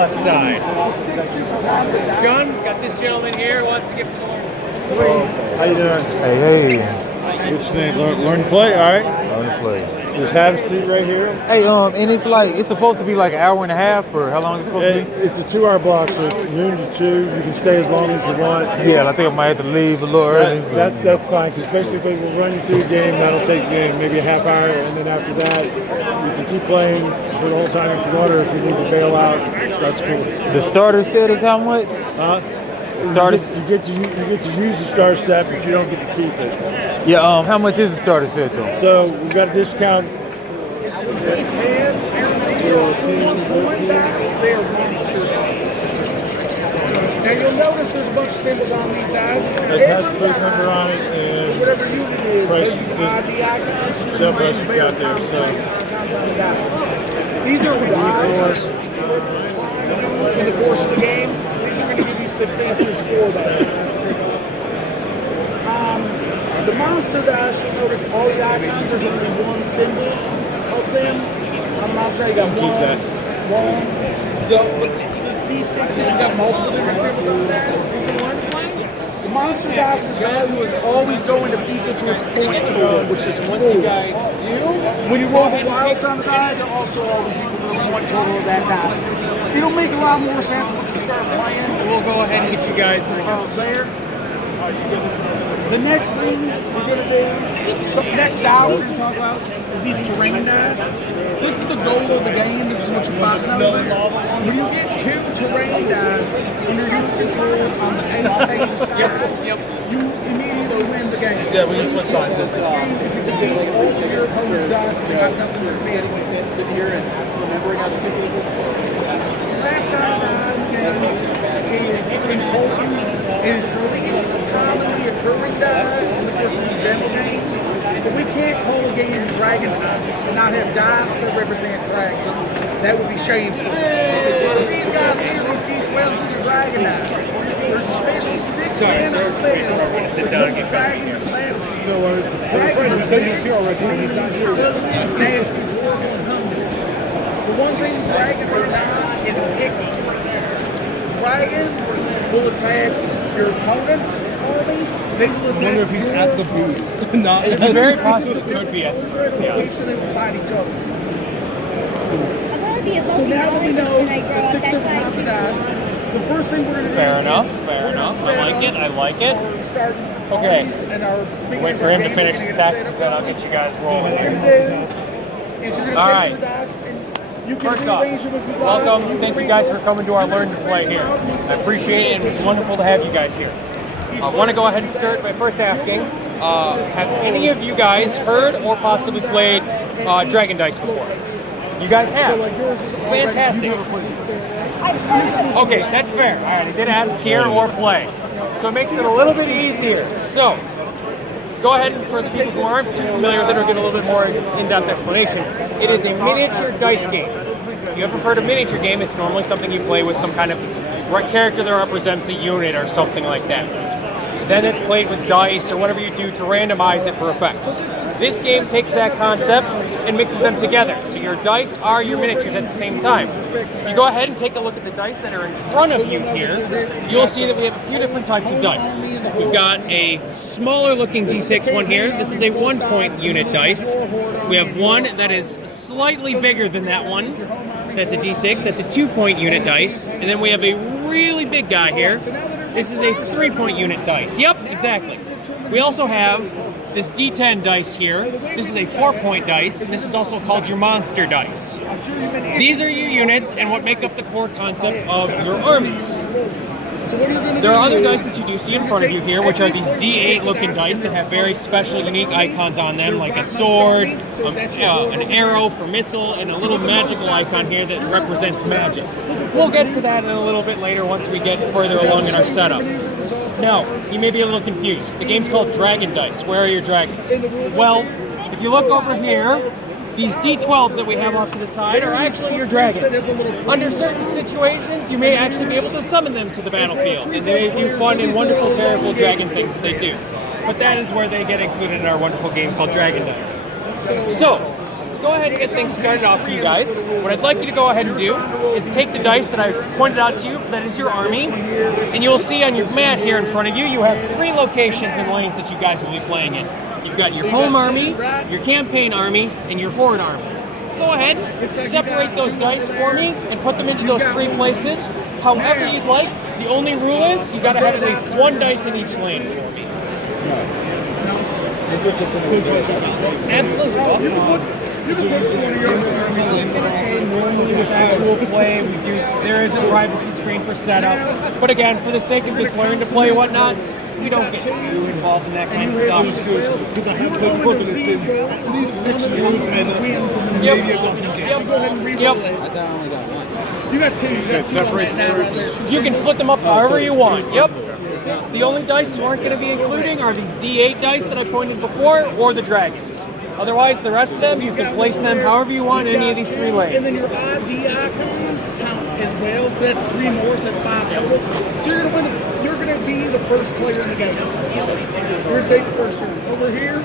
left side. John, got this gentleman here who wants to give How you doing? Hey, What's your name? Learn to play, all right? learn to play. Just have a seat right here. Hey, and it's like it's supposed to be like an hour and a half, or how long is it supposed to be? It's a 2-hour block, so noon to 2. You can stay as long as you want. Yeah, I think I might have to leave a little early. That's fine, because basically we'll run you through a game. That'll take you maybe a half hour, and then after that, you can keep playing for the whole time if you want, or if you need to bail out. That's cool. The starter set is how much? Starter. You get to use the star set, but you don't get to keep it. Yeah. How much is the starter set though? So we've got a discount. Now you'll notice there's a bunch of symbols on these dice. It has the first number on it and Whatever unit it is, price, these ID icons, sale price you got there. So icons on the dice. These are rewards in the course of the game. These are going to give you successes for that. The monster dice, you'll notice all the icons, there's only one symbol of them. I'm not sure you got keep one. that. The D6s, you got multiple different symbols on the dice. The monster dice's value is always going to be equal to its point total, which is once you guys do, when you roll the wilds on the die, they're also always equal to the point total of that die. It'll make a lot more sense once you start playing. We'll go ahead and get you guys There. The next thing we're going to do, the next die we're going to talk about is these terrain dice. This is the goal of the game. This is what you're fighting over. When you get 2 terrain dice under your control on the 8-face side, you immediately win the game. Yeah, we can switch sides. If you defeat all of your opponent's dice, they got nothing to defend. Sit here and remembering us two people. Last die in the game is important. It is the least commonly occurring die in the course of these demo games. But we can't call a game Dragon Dice and not have dice that represent dragons. That would be shameful. So these guys here, these D12s, these are Dragon Dice. There's a special 6-mana spell that sends dragon to the battlefield. Dragons are nasty, horrible, and hungry. The one thing dragons are not is picky. Dragons will attack your opponent's army. They will attack. I wonder if he's at the booth. Not It's very possible it could be at the booth, yes. They will fight each other. I'm gonna be a So now that we Pokemon know when I grow the up. 6 That's different why I monster choose dice, the first thing we're going to do Fair is enough. we're Fair gonna enough. I set like up it. I like it. our starting Okay. armies and our Wait for him to finish his text, and then I'll get you guys rolling What here. we're going to do is you're going to All take right. your dice and you can First off, rearrange them if you like. welcome. You can Thank you rearrange guys them. for coming to our Learn to Play here. I appreciate it, and it's wonderful to have you guys here. I want to go ahead and start by first asking, have any of you guys heard or possibly played Dragon Dice before? You guys have? Fantastic. Okay, that's fair. All right, I did ask hear or play. So it makes it a little bit easier. So, go ahead and for the people who aren't too familiar with it or get a little bit more in-depth explanation, it is a miniature dice game. If you ever heard of a miniature game, it's normally something you play with some kind of character that represents a unit or something like that. Then it's played with dice or whatever you do to randomize it for effects. This game takes that concept and mixes them together. So your dice are your miniatures at the same time. If you go ahead and take a look at the dice that are in front of you here, you'll see that we have a few different types of dice. We've got a smaller looking D6 one here. This is a 1-point unit dice. We have one that is slightly bigger than that one. That's a D6. That's a 2-point unit dice. And then we have a really big guy here. This is a 3-point unit dice. Yep, exactly. We also have this D10 dice here. This is a 4-point dice, and this is also called your monster dice. These are your units and what make up the core concept of your armies. There are other dice that you do see in front of you here, which are these D8 looking dice that have very special, unique icons on them, like a sword, an arrow for missile, and a little magical icon here that represents magic. We'll get to that in a little bit later once we get further along in our setup. Now, you may be a little confused. The game's called Dragon Dice. Where are your dragons? Well, if you look over here, these D12s that we have off to the side are actually your dragons. Under certain situations, you may actually be able to summon them to the battlefield, and they do fun and wonderful, terrible dragon things that they do. But that is where they get included in our wonderful game called Dragon Dice. So, go ahead and get things started off for you guys. What I'd like you to go ahead and do is take the dice that I pointed out to you, that is your army, and you'll see on your mat here in front of you, you have 3 locations and lanes that you guys will be playing in. You've got your home army, your campaign army, and your horde army. Go ahead, separate those dice for me, and put them into those 3 places. However you'd like. The only rule is you got to have at least 1 dice in each lane for me. Absolutely. Awesome. Normally with actual play, there is a privacy screen for setup. But again, for the sake of this learn to play whatnot, we don't get too involved in that kind of stuff. Because I have the equivalent in at least 6 years and maybe a dozen games. Yep. You got 2. You said separate You can split them up however you want. Yep. The only dice you aren't going to be including are these D8 dice that I pointed before, or the dragons. Otherwise, the rest of them, you can place them however you want in any of these 3 And then lanes. your ID icons count as well, so that's 3 more, so that's 5 total. So you're gonna win. You're gonna be the first player in the game. You're gonna take the first turn. Over here,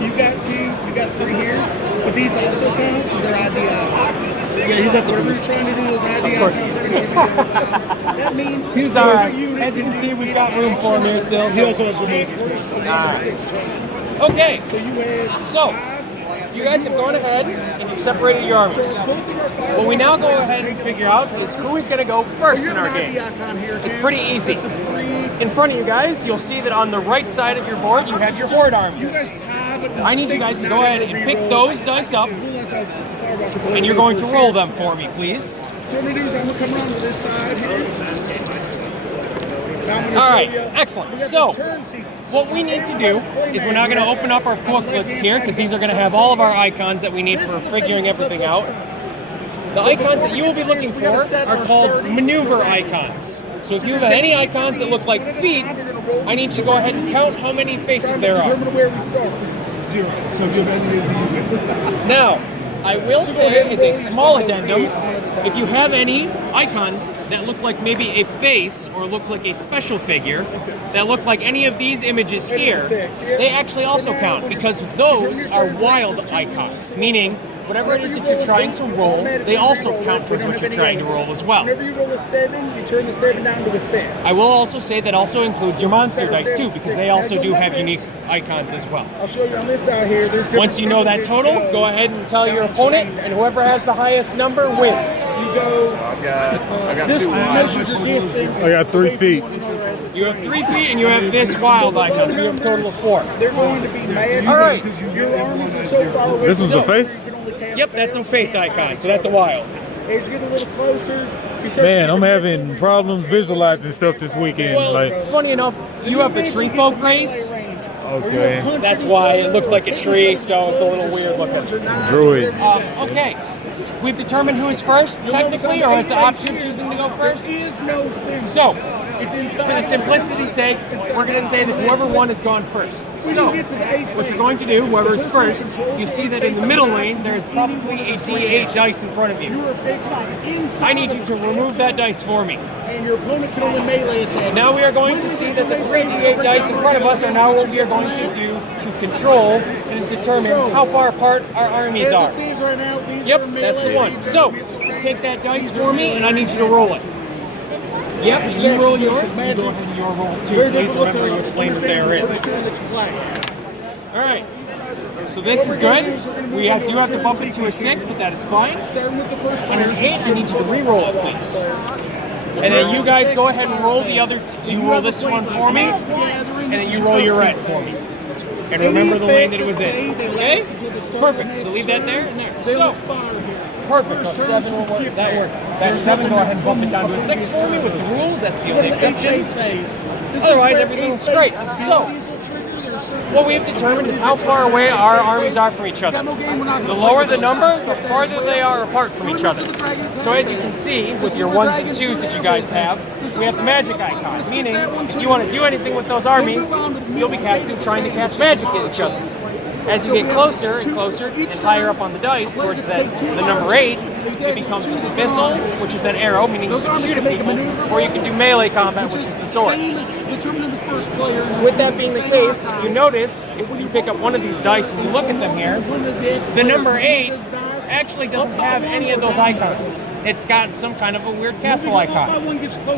you got 2, you got 3 here, but these also count because they're ID icons. Yeah, he's at the Whatever you're trying to do is ID icons. Are gonna give you that means He's all right. As you can see, we've got room for him here still. He also has the most space. Okay, So you have so you guys have gone ahead and you've separated your armies. What we now go ahead and figure out is who is going to go first in our game. It's pretty easy. This is 3. In front of you guys, you'll see that on the right side of your board, you have your horde armies. I need you guys to go ahead and pick those dice up, and you're going to roll them for me, please. So what I'm gonna do is I'm gonna come around to this side here. All right, excellent. So, what we need to do is we're now going to open up our booklets here, because these are going to have all of our icons that we need for figuring everything out. The icons that you will be looking for are called maneuver icons. So if you have any icons that look like feet, I need you to go ahead and count how many faces there are. Determine where we start. 0. So if you have any, is even. Now, I will say as a small addendum, if you have any icons that look like maybe a face or looks like a special figure, that look like any of these images here, they actually also count because those are wild icons, meaning whatever it is that you're trying to roll, they also count towards what you're trying to roll as well. Whenever you roll a 7, you turn the 7 down to a 6. I will also say that also includes your monster dice too, because they also do have unique icons as well. I'll show you on this down here. There's Once you know that total, go ahead and tell your opponent, and whoever has the highest number wins. You go. I got This 2 measures your distance. I got 3 feet. You have 3 feet, and you have this wild icon, so you have a total of 4. They're going to be mad. All right. Your armies are so far away. This is the face? Yep, that's a face icon, so that's a wild. As you get a little closer, you start Man, to I'm get having problems visualizing stuff this weekend. Well, Like, funny enough, you have the tree folk race. okay, That's why it looks like a tree, so it's a little weird looking. druid. Okay, we've determined who is first, technically, or has the option of choosing to go first. There is no sense. So, It's for inside. the simplicity's sake, we're going to say that whoever won has gone first. So, what you're going to do, whoever is first, you see that in the middle lane, there's probably a D8 dice in front of you. I need you to remove that dice for me. And your opponent can only melee attack. Now we are going to see that the 3 D8 dice in front of us are now what we are going to do to control and determine how far apart our armies are. As it seems right now, these Yep, are melee. that's the one. So, take that dice for me, and I need you to roll it. Yep, you roll yours, and you go ahead and your roll too. Very Please difficult remember to to explain what they are in. First turn that you play. Alright, so this is good. We do have to bump it to a 6, but that is fine. Starting with the first On your one. 8, I need you to re-roll it, please. And then you guys go ahead and roll the other, you roll this one for me, and then you roll your red for me. And remember the lane that it was in. Okay? Perfect. So leave that there and there. So, perfect. So 7 will work. That worked. That 7, go ahead and bump it down to a 6 for me with the rules. That's the only exception. Otherwise, everything looks great. So, what we have determined is how far away our armies are from each other. The lower the number, the farther they are apart from each other. So as you can see, with your 1s and 2s that you guys have, we have the magic icon, meaning if you want to do anything with those armies, you'll be trying to cast magic at each other. As you get closer and closer and higher up on the dice towards the number 8, it becomes a missile, which is an arrow, meaning you can shoot at people, or you can do melee combat, which is the swords. Determining the first player. With that being the case, if you notice, if you pick up one of these dice and you look at them here, the number 8 actually doesn't have any of those icons. It's got some kind of a weird castle icon.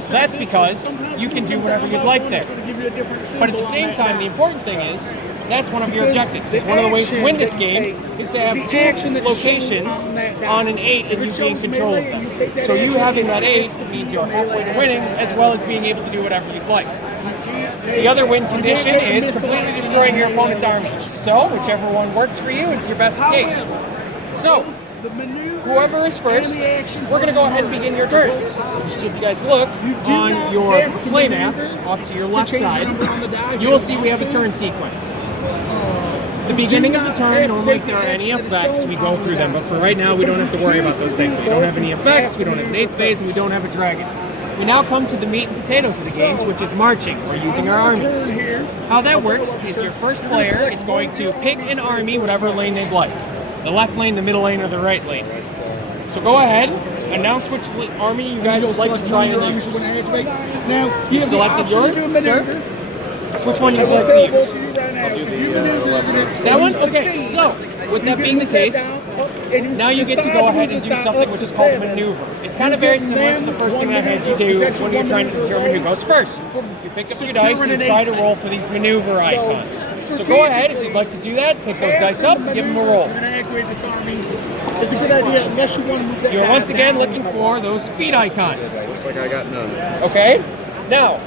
That's because you can do whatever you'd like there. But at the same time, the important thing is, that's one of your objectives, because one of the ways to win this game is to have 2 locations on an 8 and you being control of them. So you having that 8 means you're halfway to winning, as well as being able to do whatever you'd like. The other win condition is completely destroying your opponent's armies. So whichever one works for you is your best case. So, whoever is first, we're going to go ahead and begin your turns. So if you guys look on your play mats off to your left side, you will see we have a turn sequence. The beginning of the turn, normally if there are any effects, we go through them. But for right now, we don't have to worry about those things. We don't have any effects, we don't have an 8th phase, and we don't have a dragon. We now come to the meat and potatoes of the games, which is marching, or using our armies. How that works is your first player is going to pick an army, whatever lane they'd like. The left lane, the middle lane, or the right lane. So go ahead, announce which army you guys would like to try and use. Now, You've selected yours, sir? Which one do you like to use? I'll do the 11. That one? Okay, so, with that being the case, now you get to go ahead and do something which is called a maneuver. It's kind of very similar to the first thing I had you do when you're trying to determine who goes first. You pick up your dice and you try to roll for these maneuver icons. So go ahead, if you'd like to do that, pick those dice up and give them a roll. It's a good idea unless you want to move that. You're once again looking for those feet icon. Looks like I got none. Okay? Now,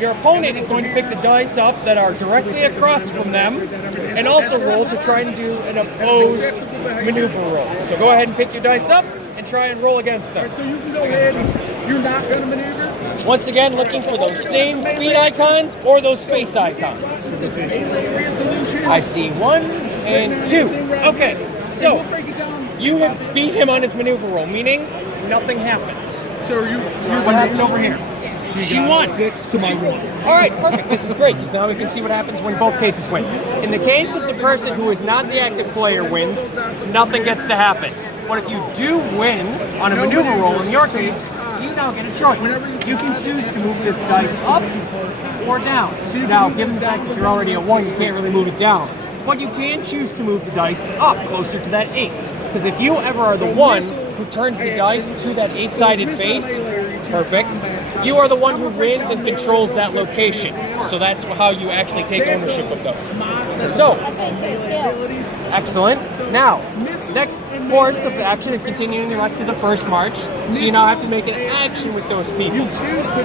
your opponent is going to pick the dice up that are directly across from them and also roll to try and do an opposed maneuver roll. So go ahead and pick your dice up and try and roll against them. So you can go ahead and you're not going to maneuver? Once again, looking for those same feet icons or those face icons. I see 1 and 2. Okay, so you have beat him on his maneuver roll, meaning nothing happens. So What happened over here? She won. 6 to my 1. All right, perfect. This is great because now we can see what happens when both cases win. In the case of the person who is not the active player wins, nothing gets to happen. But if you do win on a maneuver roll, in your case, you now get a choice. You can choose to move this dice up or down. Now, given the fact that you're already a 1, you can't really move it down. But you can choose to move the dice up closer to that 8. Because if you ever are the one who turns the dice to that 8-sided face, perfect, you are the one who wins and controls that location. So that's how you actually take ownership of those. So, excellent. Now, next course of the action is continuing the rest of the first march. So you now have to make an action with those people.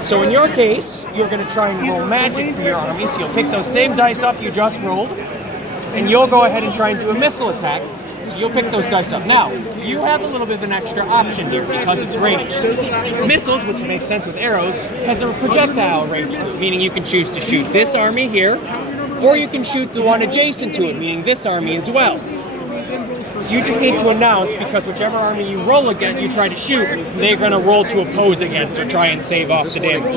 So in your case, you're going to try and roll magic for your army. So you'll pick those same dice up you just rolled, and you'll go ahead and try and do a missile attack. So you'll pick those dice up. Now, you have a little bit of an extra option here because it's ranged. Missiles, which makes sense with arrows, has a projectile range, meaning you can choose to shoot this army here, or you can shoot the one adjacent to it, meaning this army as well. You just need to announce, because whichever army you roll against, you try to shoot, they're going to roll to oppose against or try and save off the damage.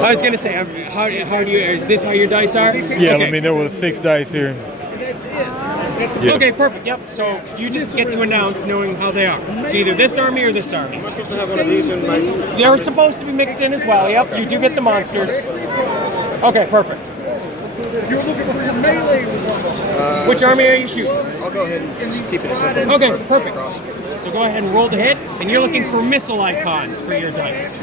I was going to say, how do you? Is this how your dice are? Yeah, Okay. I mean, there was 6 dice here. Yes. Okay, perfect. Yep. So you just get to announce knowing how they are. So either this army or this army. Am I supposed to have one of these in my... They're supposed to be mixed in as well. Yep. You do get the monsters. Okay, perfect. you're looking for your melee results. Which army are you shooting? I'll go ahead and just keep it simple. Okay, perfect. So go ahead and roll to hit, and you're looking for missile icons for your dice.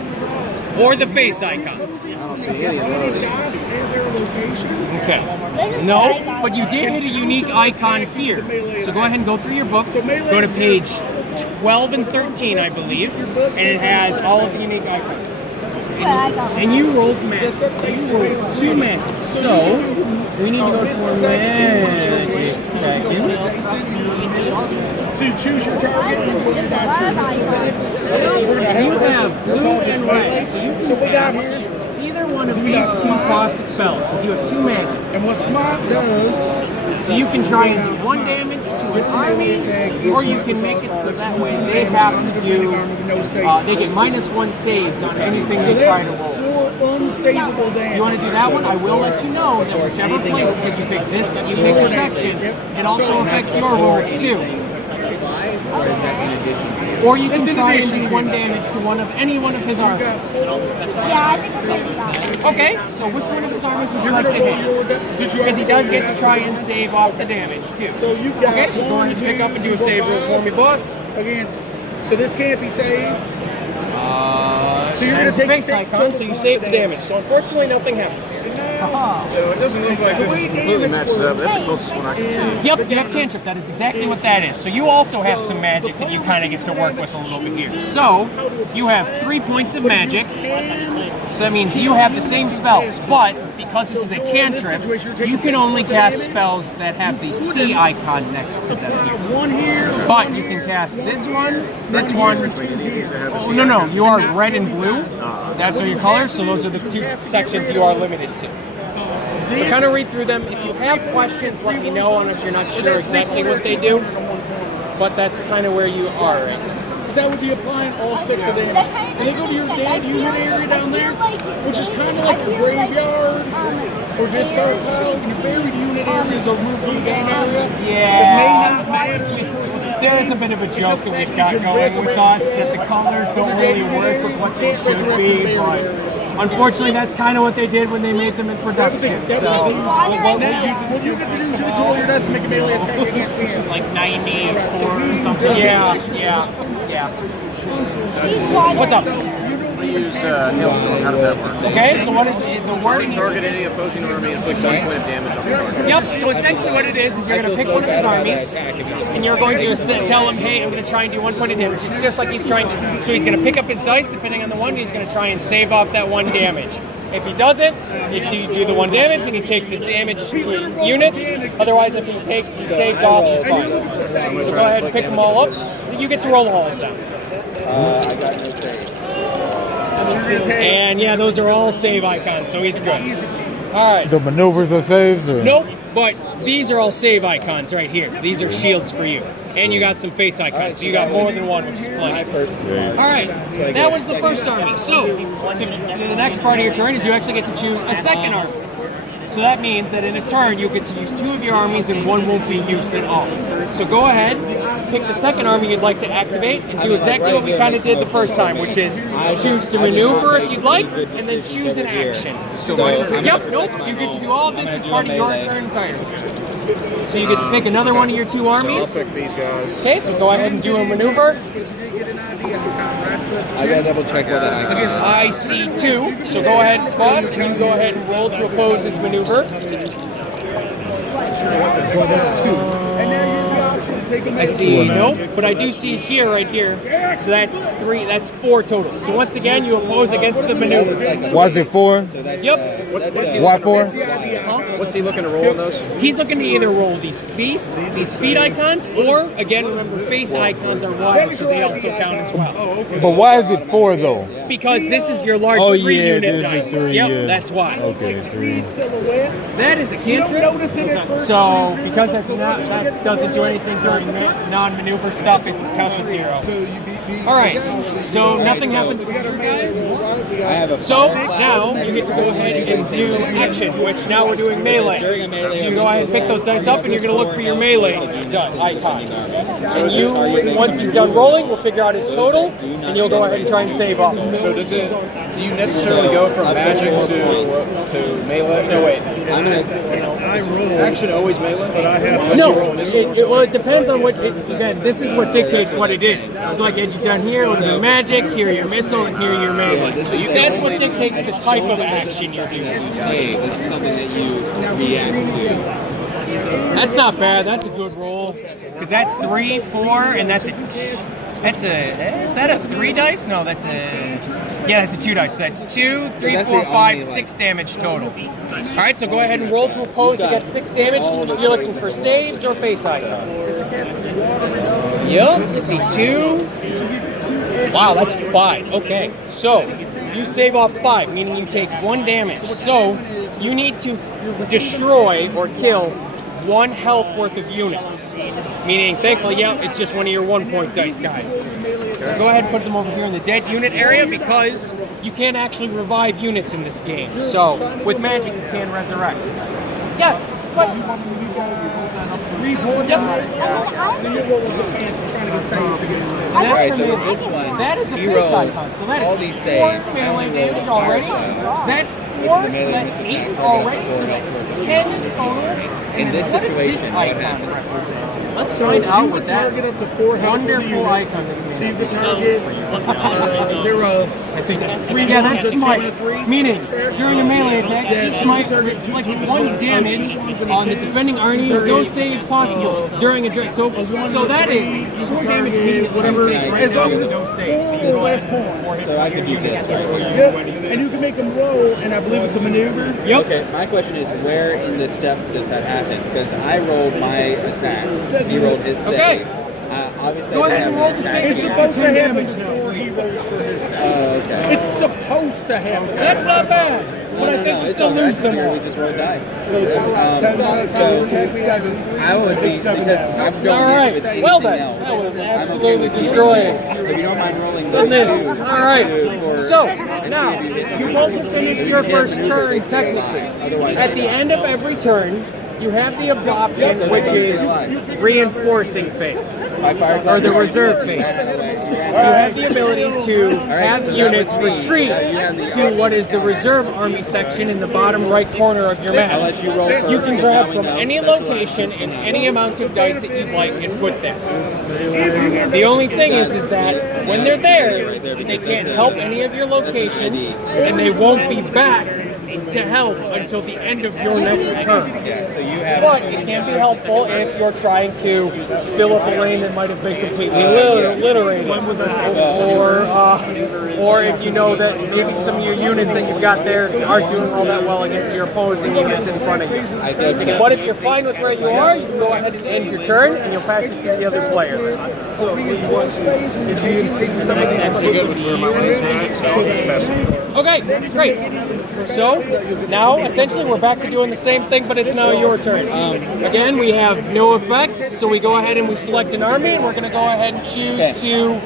Or the face icons. I don't see any of those. Dice and their location. Okay. No, but you did hit a unique icon here. So go ahead and go through your book. Go to page 12 and 13, I believe, and it has all of the unique icons. And you rolled magic. So you rolled 2 magic. So we need to go for magic seconds. So you choose your target and put your dice through. You have blue and red. So you So we got cast here. either one of these 2 costed spells, because you have 2 magic. And what Smart does, So you can try and do 1 damage to an army, or you can make it so that way they have to do, they get -1 saves on anything they try to roll. more unsavable damage. You want to do that one? I will let you know that whichever place, because you pick this, you pick your section, it also affects your rolls too. Or you can try and do 1 damage to any one of his armies. Yeah, I think I'm gonna do that. Okay, so which one of his armies would you like to hit? Because he does get to try and save off the damage too. So you've got Okay, so go ahead and pick up and do a save roll for me, boss. against. So this can't be saved. So you're going That's to a take face 6 icon, so you save the damage. So unfortunately, nothing happens. So it doesn't look like this completely matches up. That's the closest one I can see. Yep, you have cantrip. That is exactly what that is. So you also have some magic that you kind of get to work with a little bit here. So you have 3 points of magic. So that means you have the same spells, but because this is a cantrip, you can only cast spells that have the C icon next to them. One here. But you can cast this one. Oh, no, you are red and blue. That's are your colors, so those are the 2 sections you are limited to. So kind of read through them. If you have questions, let me know on if you're not sure exactly what they do. But that's kind of where you are right now. Because that would be applying all 6 of them. And they go to your dead unit area down there, which is kind of like a graveyard or discard pile. Your buried unit areas are moved from the game area. Yeah. It may not matter. There is a bit of a joke that we've got going with us that the colors don't really work with what they should be, but unfortunately that's kind of what they did when they made them in production. So What you get to do is you get to roll your dice and make a melee attack against him. like 94 or something. Yeah. What's up? Use Hailstorm. How does that work? Okay, so what is the word? Target any opposing army and inflict 1 point of damage on the target. Yep, so essentially what it is you're going to pick one of his armies, and you're going to tell him, hey, I'm going to try and do 1 point of damage. It's just like he's trying to, so he's going to pick up his dice, depending on the one, he's going to try and save off that 1 damage. If he doesn't, you do the 1 damage, and he takes the damage to units. Otherwise, if he saves off, he's fine. So go ahead and pick them all up. You get to roll all of them. I got no save. And yeah, those are all save icons, so he's good. All right. The maneuvers are saved? Or? Nope, but these are all save icons right here. These are shields for you. And you got some face icons, so you got more than one, which is plenty. All right, that was the first army. So the next part of your turn is you actually get to choose a second army. So that means that in a turn, you get to use 2 of your armies and 1 won't be used at all. So go ahead, pick the second army you'd like to activate and do exactly what we kind of did the first time, which is choose to maneuver if you'd like, and then choose an action. Yep, nope, you get to do all of this as part of your turn entirely. So you get to pick another one of your 2 armies. So I'll pick these guys. Okay, so go ahead and do a maneuver. I gotta double check what that icon is. I see 2, so go ahead, boss, and you go ahead and roll to oppose his maneuver. I see nope, but I do see here, right here. So that's 3, that's 4 total. So once again, you oppose against the maneuver. Why is it 4? Yep. Why 4? What's he looking to roll on those? He's looking to either roll these feet icons, or again, remember, face icons are wild, so they also count as well. But why is it 4 though? Because this is your large 3-unit dice. Yep, that's why. Okay, 3. That is a cantrip. So because that doesn't do anything during non-maneuver stuff, it counts as 0. All right. So nothing happens with you guys. So now you get to go ahead and do action, which now we're doing melee. So you go ahead and pick those dice up, and you're going to look for your melee icons. And you, once he's done rolling, we'll figure out his total, and you'll go ahead and try and save off. So do you necessarily go from magic to melee? No, wait. Action always melee? No, it depends on what, again, this is what dictates what it is. So like as you've done here, with your magic, here your missile, and here your melee. So that's what dictates the type of action you're doing. Hey, this is something that you react to. That's not bad, that's a good roll. Because that's 3, 4, and is that a 3 dice? No, that's a 2 dice. So that's 2, 3, 4, 5, 6 damage total. All right, so go ahead and roll to oppose to get 6 damage. You're looking for saves or face icons. Yep, I see 2. Wow, that's 5. Okay, so you save off 5, meaning you take 1 damage. So you need to destroy or kill 1 health worth of units. Meaning, thankfully, yeah, it's just one of your 1-point dice, guys. So go ahead and put them over here in the dead unit area because you can't actually revive units in this game. So with magic, you can resurrect. Yes. Question. Reborn. Yep. Then you're rolling the pants trying to get saves against this. And Alright, that's so gonna be- this one, that is a you face roll icon. So that all is these 4 saves, and melee you roll damage the already. fireball, That's which 4, is a so melee that's damage 8 attack, already. so So that's that's four 10 total. In this What does this situation, what icon happens? represent? Let's So find out you what would that target up to 4 health wonderful units. icon this means. So you could target 0. I think that's 3. Three Yeah, ones, that's a two, smite. and a three. Meaning, during a melee attack, Yeah, each so you smite target 2 inflicts twos, 1 or damage 2 ones and a on the 2. defending army You with no target save possible during a drain. So that is 4 damage meaning whatever, as long as it's no save. So you 4 go or less ahead. points. So I can do this, right? Yep, and you can make them roll, and I believe it's a maneuver. Yep. Okay, my question is, where in this step does that happen? Because I rolled my attack, he rolled his save. Okay. Obviously, Go I ahead have and an roll the attack. save. It's supposed to happen before he rolls for his save. Okay. It's supposed to happen. That's not bad. But I think we it's still all right. lose them We all. just rolled dice. So 10 out of 7. I would be, because I'm going All right. with anything Well then, else. that was I'm absolutely okay with destroying. If you don't mind rolling Goodness. those two, All right. for- So now you won't finish your first turn technically. At the end of every turn, you have the option, which is reinforcing phase my fire or the reserve phase. You have the ability to have so that units would mean retreat that you have the to what is the reserve army section in the bottom right corner of your map. Unless you roll first, You can because grab now we from know any that's what location I'm and doing. any amount of dice that you'd like and put there. The only thing is that when they're there, they can't help any of your locations, and they won't be back to help until the end of your next turn. So you have But it can be helpful if you're trying to fill up a lane that might have been completely obliterated, or if you know that maybe some of your units that you've got there aren't doing all that well against your opposing units in front of you. But if you're fine with where you are, you can go ahead and end your turn, and you'll pass it to the other player. Okay, great. So now essentially we're back to doing the same thing, but it's now your turn. Again, we have no effects, so we go ahead and we select an army, and we're going to go ahead and choose to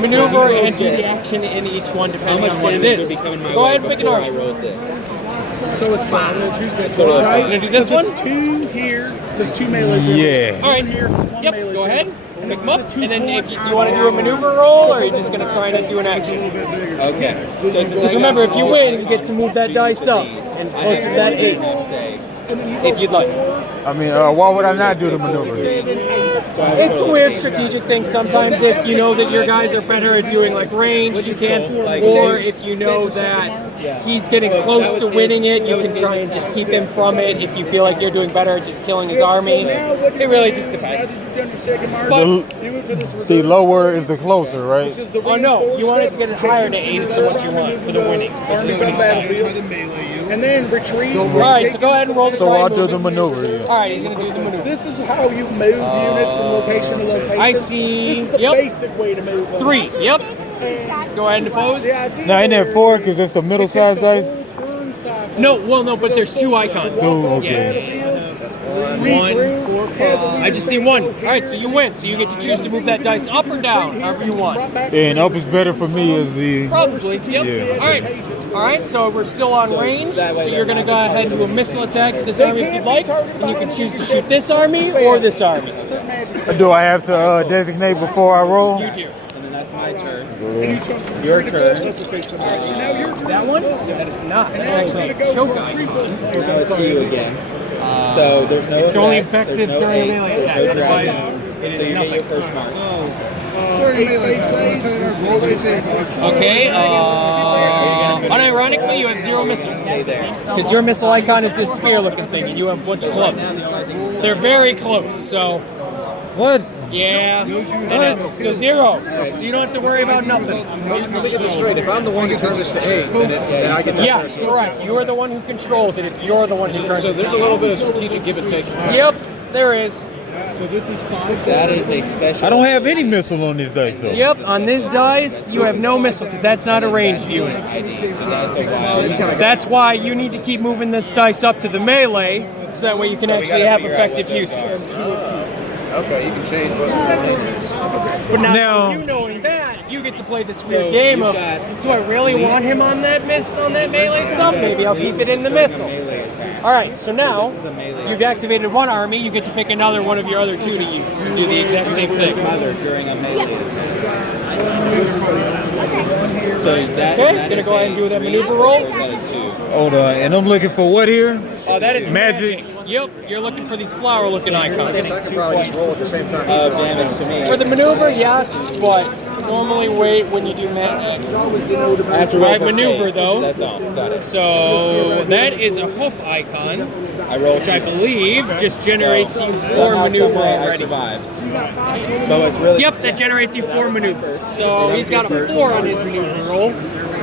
maneuver and do the action in each one depending on what it is. So go ahead and pick an I army. rolled this. So it's 5. Right. Gonna do this one? 2 here. There's 2 melees here. Yeah. All right. Here. Yep. Go ahead. Pick them up, and then if you want to do a maneuver roll, or are you just going to try to do an action? Okay. So it's Just remember, if you win, you get to move that dice up and close to that 8, if you'd like. I mean, why would I not do the maneuver? It's a weird strategic thing. Sometimes if you know that your guys are better at doing like range, you can. Or if you know that he's getting close to winning it, you can try and just keep him from it. If you feel like you're doing better at just killing his army, it really just depends. But The lower is the closer, right? oh no, you want it to get it higher to 8 is what you want for the winning. For the winning side. And then retreat. All right, so go ahead and roll the So try I'll and do move the it. maneuver. Yeah. All right, he's gonna do the maneuver. This is how you move units from location to location. I see. This is the Yep. basic way to move them. 3. Yep. Go ahead and oppose. The idea Now, ain't that is 4 because it's the middle it takes size a dice? whole turn cycle. No, well, no, but there's 2 icons. Two, okay. I just see 1. All right, so you win. So you get to choose to move that dice up or down, however you want. And up is better for me as the. Probably. Yep. Yeah. All right. All right. So we're still on range. So you're gonna go ahead and do a missile attack at this army if you'd like, and you can choose to shoot this army or this army. Do I have to designate before I roll? You do. And then that's my turn. Your turn. That one? That is not. That's actually a choke icon. Now it's you again. So there's no It's only effects, effective there's no during a aids, melee there's attack. no Otherwise, dragons. it So is you get your nothing. first mark. Okay. Unironically, you have 0 missiles. Because your missile icon is this spear-looking thing, and you have a bunch of clubs. They're very close, so What? yeah. So 0. So you don't have to worry about nothing. Let me get this straight. If I'm the one who turned this to 8, then I get that. Yes, correct. You're the one who controls it if you're the one who turns So it there's a down. little bit of strategic give and take. Yep, there is. So this is 5. That is a special. I don't have any missile on this dice, though. Yep, on this dice, you have no missile because that's not a ranged unit. That's why you need to keep moving this dice up to the melee so that way you can actually have effective uses. Okay, you can change what But now, Now- you knowing that, you get to play this weird game of, do I really want him on that melee stuff? Maybe I'll keep it in the missile. All right, so now you've activated one army. You get to pick another one of your other two to use and do the exact same thing. During a melee. So is that Okay, gonna go ahead and do that maneuver roll. Hold on, and I'm looking for what here? Oh, that is Magic. magic. Yep, you're looking for these flower-looking icons. I could probably just roll at the same time. damage to me? For the maneuver, yes, but normally wait when you do magic. Right maneuver though. That's all. Got it. So that is a hoof icon, I roll which I believe just generates you 4 maneuver I already. survived. So it's really. Yep, that generates you 4 maneuvers. So he's got a 4 on his maneuver roll.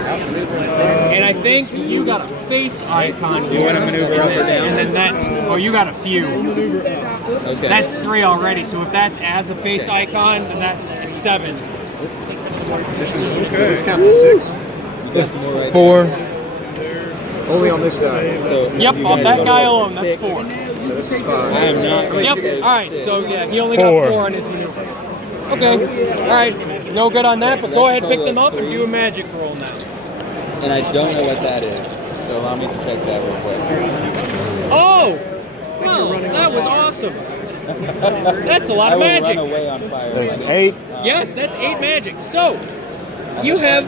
And I think you got a face icon. You want to maneuver up or down? And then that's, oh, you got a few. Okay. That's 3 already. So if that as a face icon, then that's 7. So this counts as 6? That's more right. 4. Only on this guy. So Yep, off that guy alone, that's 4. So this is 5. I am not. Yep. All right. So yeah, he only got 4. 4 on his maneuver. Okay. All right. No good on that, but go ahead, pick them up and do a magic roll now. And I don't know what that is. So allow me to check that real quick. Oh, well, that was awesome. That's a lot I of will magic. run away on fire. That's 8. Yes, that's 8 magic. So you have.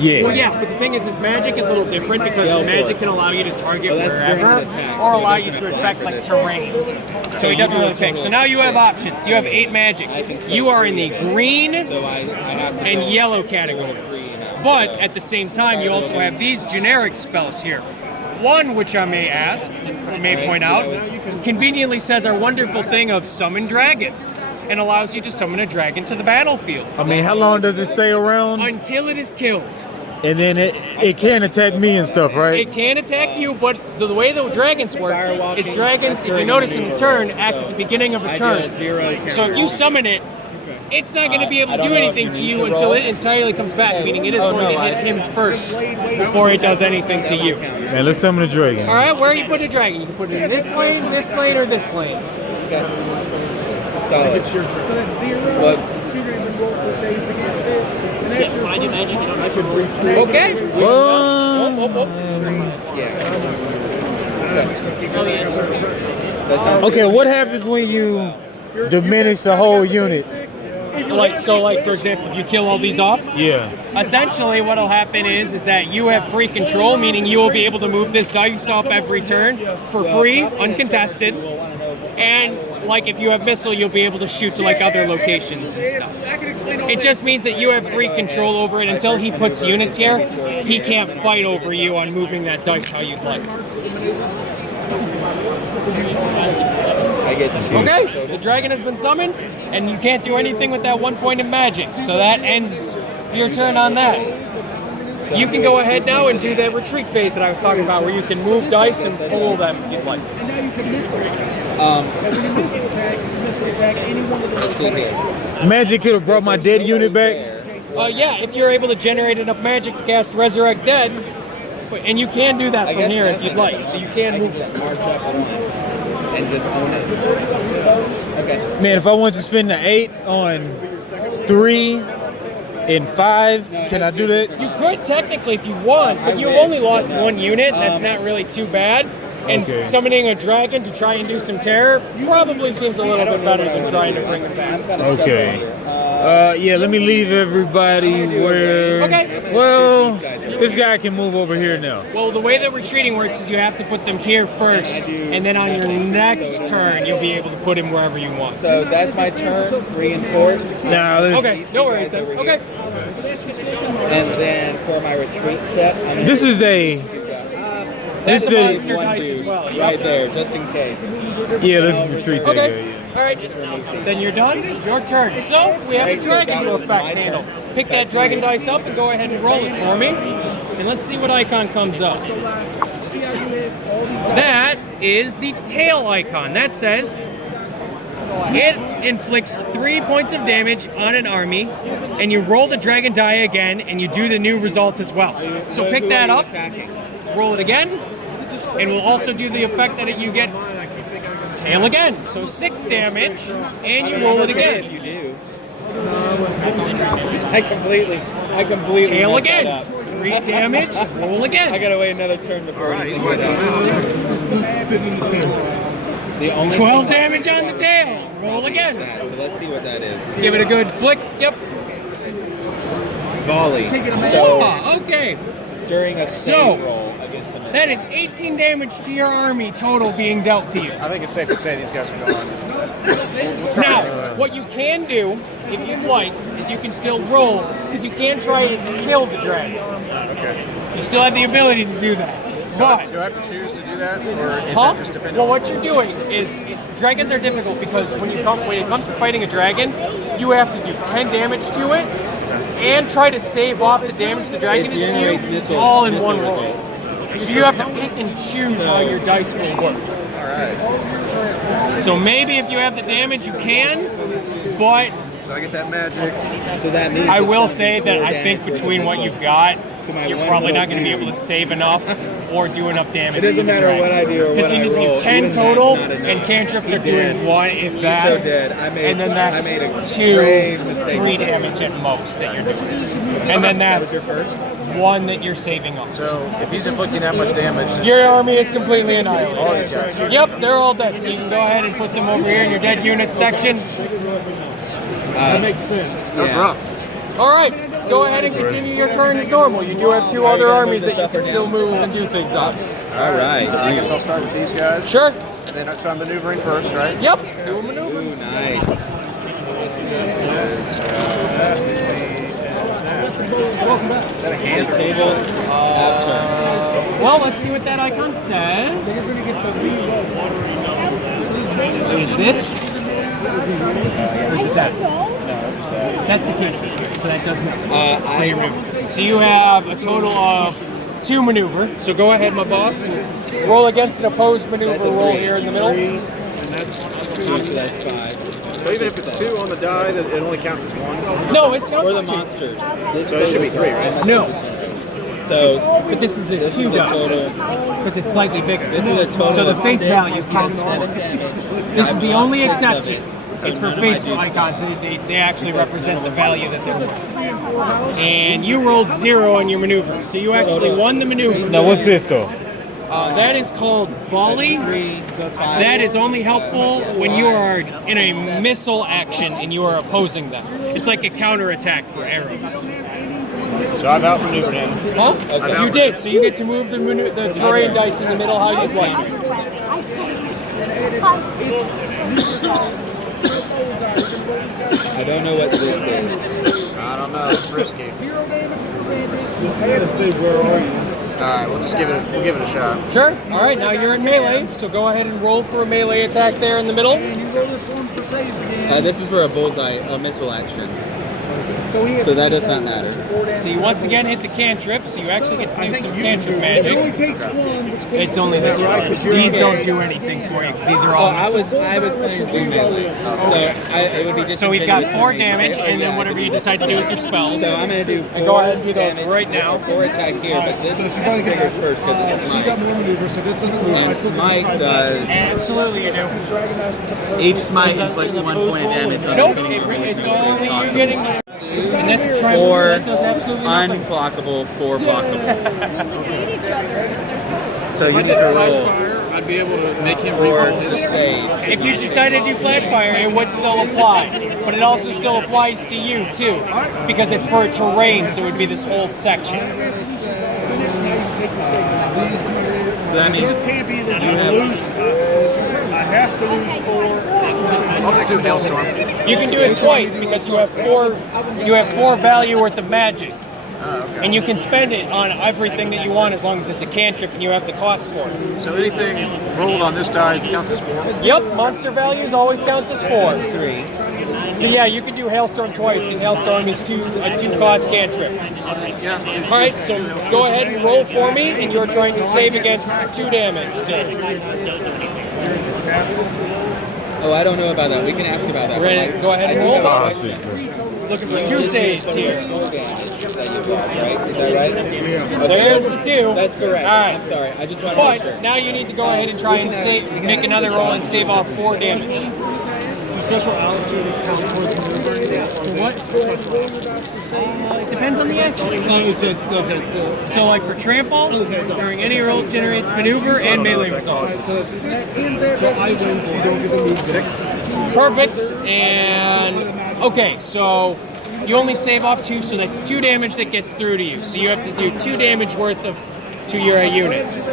Yeah. Well, yeah, but the thing is magic is a little different because magic can allow you to target wherever or allow you to affect like terrains. So he doesn't really pick. So now you have options. You have 8 magic. You are in the green So I have to and yellow categories. But at the same time, you also have these generic spells here. One, which I may point out, conveniently says our wonderful thing of summon dragon and allows you to summon a dragon to the battlefield I mean, how long does it stay around? until it is killed. And then it can attack me and stuff, right? It can attack you, but the way the dragons work is dragons, if you notice in the turn, act at the beginning of a turn. So if you summon it, it's not going to be able to do anything to you until it entirely comes back, meaning it is going to hit him first before it does anything to you. Man, let's summon a dragon. All right, where you put a dragon? You can put it in this lane, or this lane. solid. So that's 0. But- So you're going to roll for saves against it. And that's your I do first magic, one. I should retweet. Okay. Okay, what happens when you diminish the whole unit? Like for example, if you kill all these off, Yeah. essentially what'll happen is that you have free control, meaning you will be able to move this dice up every turn for free, uncontested. And like if you have missile, you'll be able to shoot to like other locations and stuff. It just means that you have free control over it until he puts units here. He can't fight over you on moving that dice how you'd like. I get 2. Okay, the dragon has been summoned, and you can't do anything with that 1 point of magic. So that ends your turn on that. You can go ahead now and do that retreat phase that I was talking about, where you can move dice and pull them if you'd like. And now you can missile attack. And when you missile attack any one of those. Magic could have brought my dead unit back. Yeah, if you're able to generate enough magic to cast Resurrect Dead, and you can do that from here if you'd like, so you can move them. March up and just own it. Okay. Man, if I want to spend the 8 on 3 and 5, can I do that? You could technically if you want, but you only lost 1 unit, and that's not really too bad. And Okay. summoning a dragon to try and do some terror probably seems a little bit better than trying to bring it back. Okay. Yeah, let me leave everybody where... Okay. Well, this guy can move over here now. Well, the way that retreating works is you have to put them here first, and then on your next turn, you'll be able to put him wherever you want. So that's my turn. Reinforce. Now, let's... Okay, no worries then. Okay. And then for my retreat step, I'm This is a... This That's is your a... dice as well. right there, just in case. Yeah, let's retreat there. Okay. Yeah. All right. Then you're done. Your turn. So we have a dragon to effect handle. Pick that dragon dice up and go ahead and roll it for me. And let's see what icon comes up. See how you hit all these dice? That is the tail icon. That says it inflicts 3 points of damage on an army, and you roll the dragon die again, and you do the new result as well. So pick that up, roll it again, and we'll also do the effect that you get tail again. So 6 damage, and you roll it again. You do. I completely Tail messed again. that up. 3 damage, roll again. I gotta wait another turn before anything goes down. The only 12 damage on the tail, roll again. So let's see what that is. Give it a good flick, yep. Volley. So Okay, during a So, save roll against someone. that is 18 damage to your army total being dealt to you. I think it's safe to say these guys are gone. Now, what you can do, if you'd like, is you can still roll, because you can try and kill the dragon. Okay. You still have the ability to do that. But, Do I have to choose to do that, or is huh? that just dependent? Well, what you're doing is, dragons are difficult because when it comes to fighting a dragon, you have to do 10 damage to it, and try to save off the damage the dragon is to generates you, missile- all in missile one roll. results. So you have to pick and choose how your dice will work. Alright. So maybe if you have the damage, you can, but So I get that magic. So that means I it's will gonna say be that 4 I think damage between versus what one. you've got, So my you're one probably not will going to be do- able to save enough or do enough damage. It doesn't to the matter what I do or because what you I need to roll, do 10 even that's total, not enough. and cantrips are He did. doing 1 if He's that. so dead. I made and then that's a 2, grave mistake. 3 damage at most that you're doing. And then that's 1 that you're saving up. So if he's inflicting that much damage, Your army is completely annihilated. all these guys. Yep, they're all dead. So you can go ahead and put them over here in your dead unit section. That makes sense. That was rough. All right, go ahead and continue your turn as normal. You do have 2 other armies that you can still move and do things on. All right. So I guess I'll start with these guys. Sure. And then so I'm maneuvering first, right? Yep. Do a maneuver. Ooh, nice. Is that a hand or Tables half turn. Well, let's see what that icon says. Is this? Or is it that? That's the cantrip, so that doesn't. So you have a total of 2 maneuver. So go ahead, my boss, and roll against an opposed maneuver roll here in the middle. So that's 5. So even if it's 2 on the die, that it only counts as 1. No, it counts Or the as 2. monsters. So it should be 3, right? No, So but this is a this 2 is a dice total. because it's slightly bigger. This is a total. So the of face 6 value counts for it. This is the only exception. So It's for none of face my dudes- icons. They actually represent the value that they're worth. And you rolled 0 on your maneuver, so you actually won the maneuver. Now what's this though? That is called volley. 3, so 5. That is only helpful when you are in a missile action and you are opposing them. It's like a counterattack for arrows. So I've outmaneuvered him. Huh? You did, so you get to move the terrain dice in the middle how you'd like. I don't know what this is. I don't know. It's risky. Just gotta say, where are you? All right, we'll give it a shot. Sure. All right, now you're in melee, so go ahead and roll for a melee attack there in the middle. This is for a bullseye, a missile action. So he has So that does not matter. So you once again hit the cantrip, so you actually get to do some cantrip It only magic. takes 1, which can It's only this one. These don't do anything for you because these are all missiles. I was playing blue melee. So it would be just. So we've got 4 damage, and then whatever you decide to do with your spells. So I'm gonna do 4 go ahead and do those damage, right now. 4 attack here, but this triggers first because it's She got smite. more maneuver, so this doesn't move. I And still get smite the does. Absolutely, you do. Each smite inflicts 1 point of damage on Nope, the it's only you getting. And that's a triumph, so 4 that does absolutely nothing. unblockable, 4 blockable. hate each other. So you need to roll I'd be able to make him 4 reroll to his. save. If you decided to do flash fire, it would still apply. But it also still applies to you, too. Because it's for terrain, so it would be this whole section. So that means you have. I'll just do hailstorm. You can do it twice because you have 4 value worth of magic. And you can spend it on everything that you want as long as it's a cantrip and you have the cost for it. So anything rolled on this die counts as 4. Yep, monster values always counts as 4. 3. So yeah, you can do Hailstorm twice because Hailstorm is a 2-cost cantrip. Yeah. All right, so go ahead and roll for me, and you're trying to save against 2 damage. So Oh, I don't know about that. We can ask about that. Ready? Go ahead and roll. looking for 2 saves here. Right? Is that right? There's the 2. That's correct. All right. I'm sorry. I just want to make But sure. now you need to go ahead and try and make another roll and save off 4 damage. Special allergies count towards maneuvering. What? It depends on the action. So like for trample, during any roll it generates maneuver and melee results. So it's 6. So I win, so you don't get to move this. Perfect. And okay, so you only save off 2, so that's 2 damage that gets through to you. So you have to do 2 damage worth of to your units.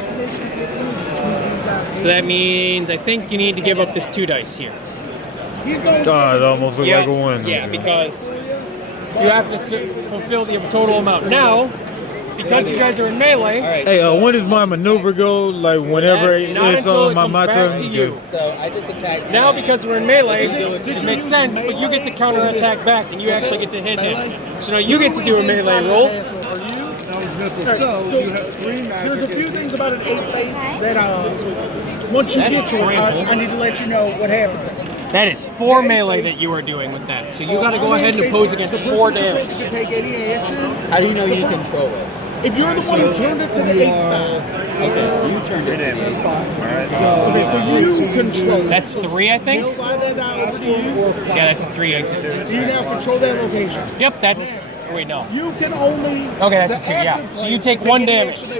So that means I think you need to give up this 2 dice here. God, it almost looked like a win. Yeah, because you have to fulfill the total amount. Now, because you guys are in melee, Hey, when does my maneuver go? Like whenever not it's until it on comes my back turn? to you. So I just attacked. Now, because we're in melee, it makes sense, but you get to counterattack back, and you actually get to hit him. So now you get to do a melee roll. That was missile. So you have 3 magic. There's a few things about an 8 base that once you get to it, I need to let you know what happens. That is 4 melee that you are doing with that. So you got to go ahead and oppose against 4 damage. To take any action. How do you know you control it? If you're the one who turned it to the 8 side. Okay, you turned it in. Okay, so you control it. That's 3, I think. Slide that down over to you. Yeah, that's a 3. You now control that location. Yep, that's. Oh, wait, no. You can only. Okay, that's a 2, yeah. So you take 1 damage.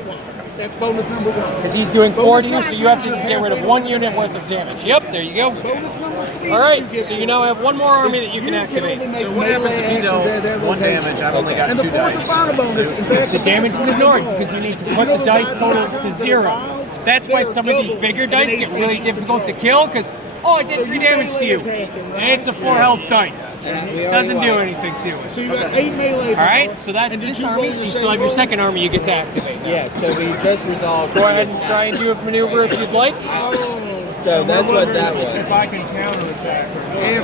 That's bonus number 1. Because he's doing 4 to you, so you have to get rid of 1 unit worth of damage. Yep, there you go. Bonus number 3. Alright, so you now have 1 more army that you can activate. So what happens if you don't? 1 damage, I've only got 2 dice. And the fourth and final bonus, in fact, The damage is ignored because you need to put the dice total to 0. That's why some of these bigger dice get really difficult to kill because, oh, I did 3 damage to you. And it's a 4 health dice. Doesn't do anything to it. So you got 8 melee. Alright, so that's this army, so you still have your second army you get to activate. Yeah, so we just resolved. Go ahead and try and do a maneuver if you'd like. So that's what that was. If I can counterattack.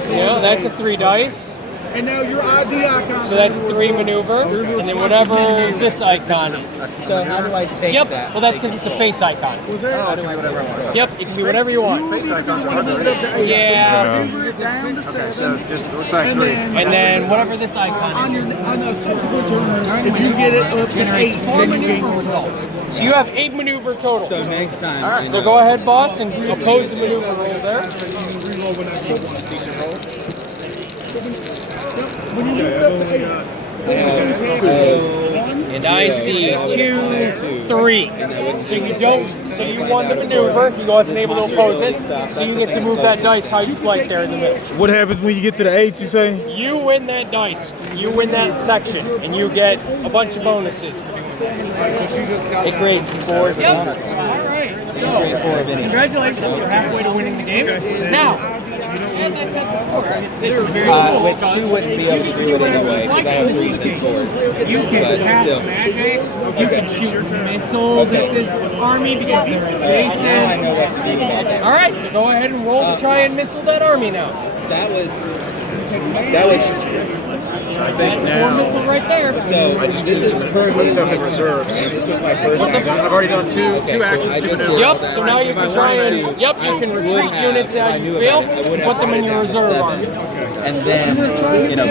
Yeah, that's a 3 dice. And now your ID icon. So that's 3 maneuver, and then whatever this icon is. So how do I take Yep, that? well that's because it's a face icon. How do I whatever I want? Yep, it can be whatever you want. Face icons are harder. Yeah, Down to 7. So just looks like And 3. then and then whatever this icon on, is. on a subsequent turn, if you get it up to 8, then you gain results. So you have 8 maneuver total. So next time. So go ahead, boss, and oppose the maneuver roll there. When you move it up to 8, And I see 2, 3. So you don't. So you won the maneuver. He wasn't able to oppose it. So you get to move that dice how you like there in the middle. What happens when you get to the 8, you say? You win that dice. You win that section, and you get a bunch of bonuses for doing that. It grades 4. Yep. All right. So congratulations, you're halfway to winning the game. Now, as I said before, this is very cool. Which 2 wouldn't be able to do it anyway because I have 3s and 4s. You can But cast still. magic. You can shoot missiles at this army because you're I know adjacent. what to do about that. All right, so go ahead and roll to try and missile that army now. That was. I think That's 4 missiles right there. So this is currently stuff in reserve. This was my first. I've already done two actions, 2 maneuvers. Yep. So now you can try and you can retreat units that you fail, put them in your reserve army. And then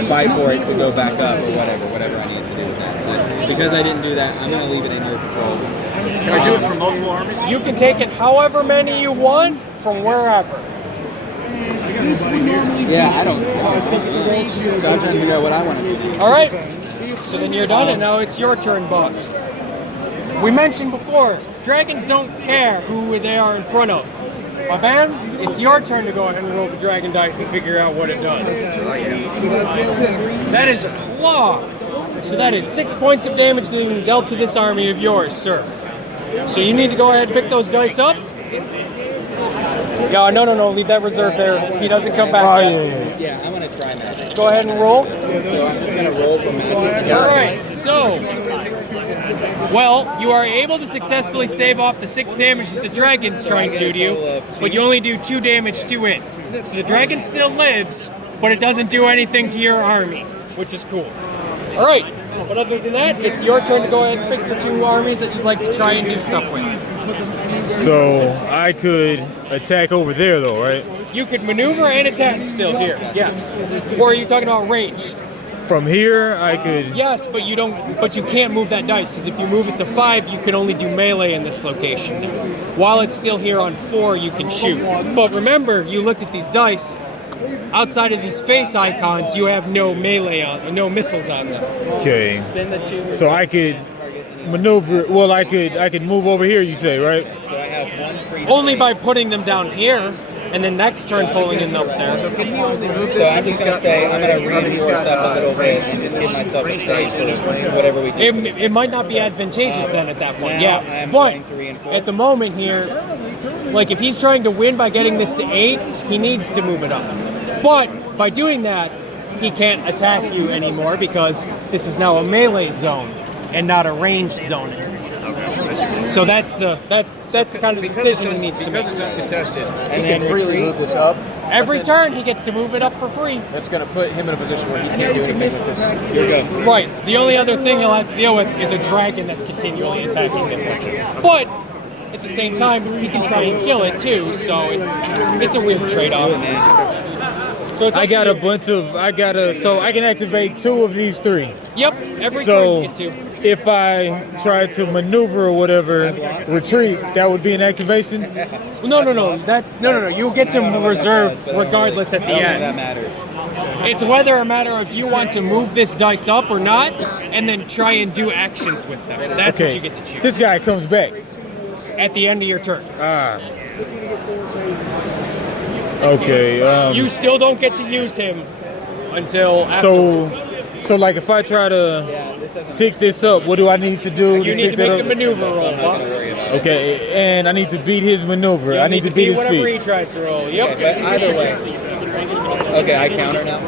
fight for it to go back up or whatever I need to do with that. But because I didn't do that, I'm gonna leave it in your control. Can I do it for multiple armies? You can take it however many you want from wherever. This would normally be. Yeah, I don't. So I'm trying to figure out what I want to do. All right. So then you're done, and now it's your turn, boss. We mentioned before, dragons don't care who they are in front of. My man, it's your turn to go ahead and roll the dragon dice and figure out what it does. That is a claw. So that is 6 points of damage being dealt to this army of yours, sir. So you need to go ahead and pick those dice up. No, leave that reserve there. He doesn't come back yet. Yeah, I'm gonna try magic. Go ahead and roll. So I'm just gonna roll for magic. All right, so, well, you are able to successfully save off the 6 damage that the dragon's trying to do to you, but you only do 2 damage to it. So the dragon still lives, but it doesn't do anything to your army, which is cool. All right, but other than that, it's your turn to go ahead and pick your 2 armies that you'd like to try and do stuff with. So I could attack over there, though, right? You could maneuver and attack still here, yes. Or are you talking about range? from here, I could. Yes, but you don't. But you can't move that dice because if you move it to 5, you can only do melee in this location. While it's still here on 4, you can shoot. But remember, you looked at these dice. Outside of these face icons, you have no melee on, no missiles on them. Okay. So I could maneuver. Well, I could move over here. You say, right? So I have one free. Only by putting them down here, and then next turn pulling them up there. So I'm just gonna say I'm gonna reinforce up a little bit and just give myself a stage for whatever we can. It might not be advantageous then at that point. Now Yeah, I'm but going to reinforce. at the moment here, like if he's trying to win by getting this to 8, he needs to move it up. But by doing that, he can't attack you anymore because this is now a melee zone and not a ranged zone. So that's the kind of decision he needs to make. Because it's uncontested, And he can then freely retreat. move this up. Every turn he gets to move it up for free. That's going to put him in a position where he can't do anything with this. Right. The only other thing he'll have to deal with is a dragon that's continually attacking him. But at the same time, he can try and kill it too. So it's a weird trade-off. So it's I up got to a you. bunch of. So I can activate 2 of these 3. Yep. Every turn So you get to. if I try to maneuver or whatever, retreat, that would be an activation. No. That's no. You'll get to reserve regardless at the That end. matters. It's whether a matter of you want to move this dice up or not, and then try and do actions with them. That's what you get to choose This guy comes back. at the end of your turn. Okay. You still don't get to use him until afterwards. So like if I try to tick this up, what do I need to do? You need to tick that make a up? maneuver roll, boss. Okay, and I need to beat his maneuver. You I need to beat his whatever he speed. tries to roll. Yep. Okay, but either way. Okay, I counter now.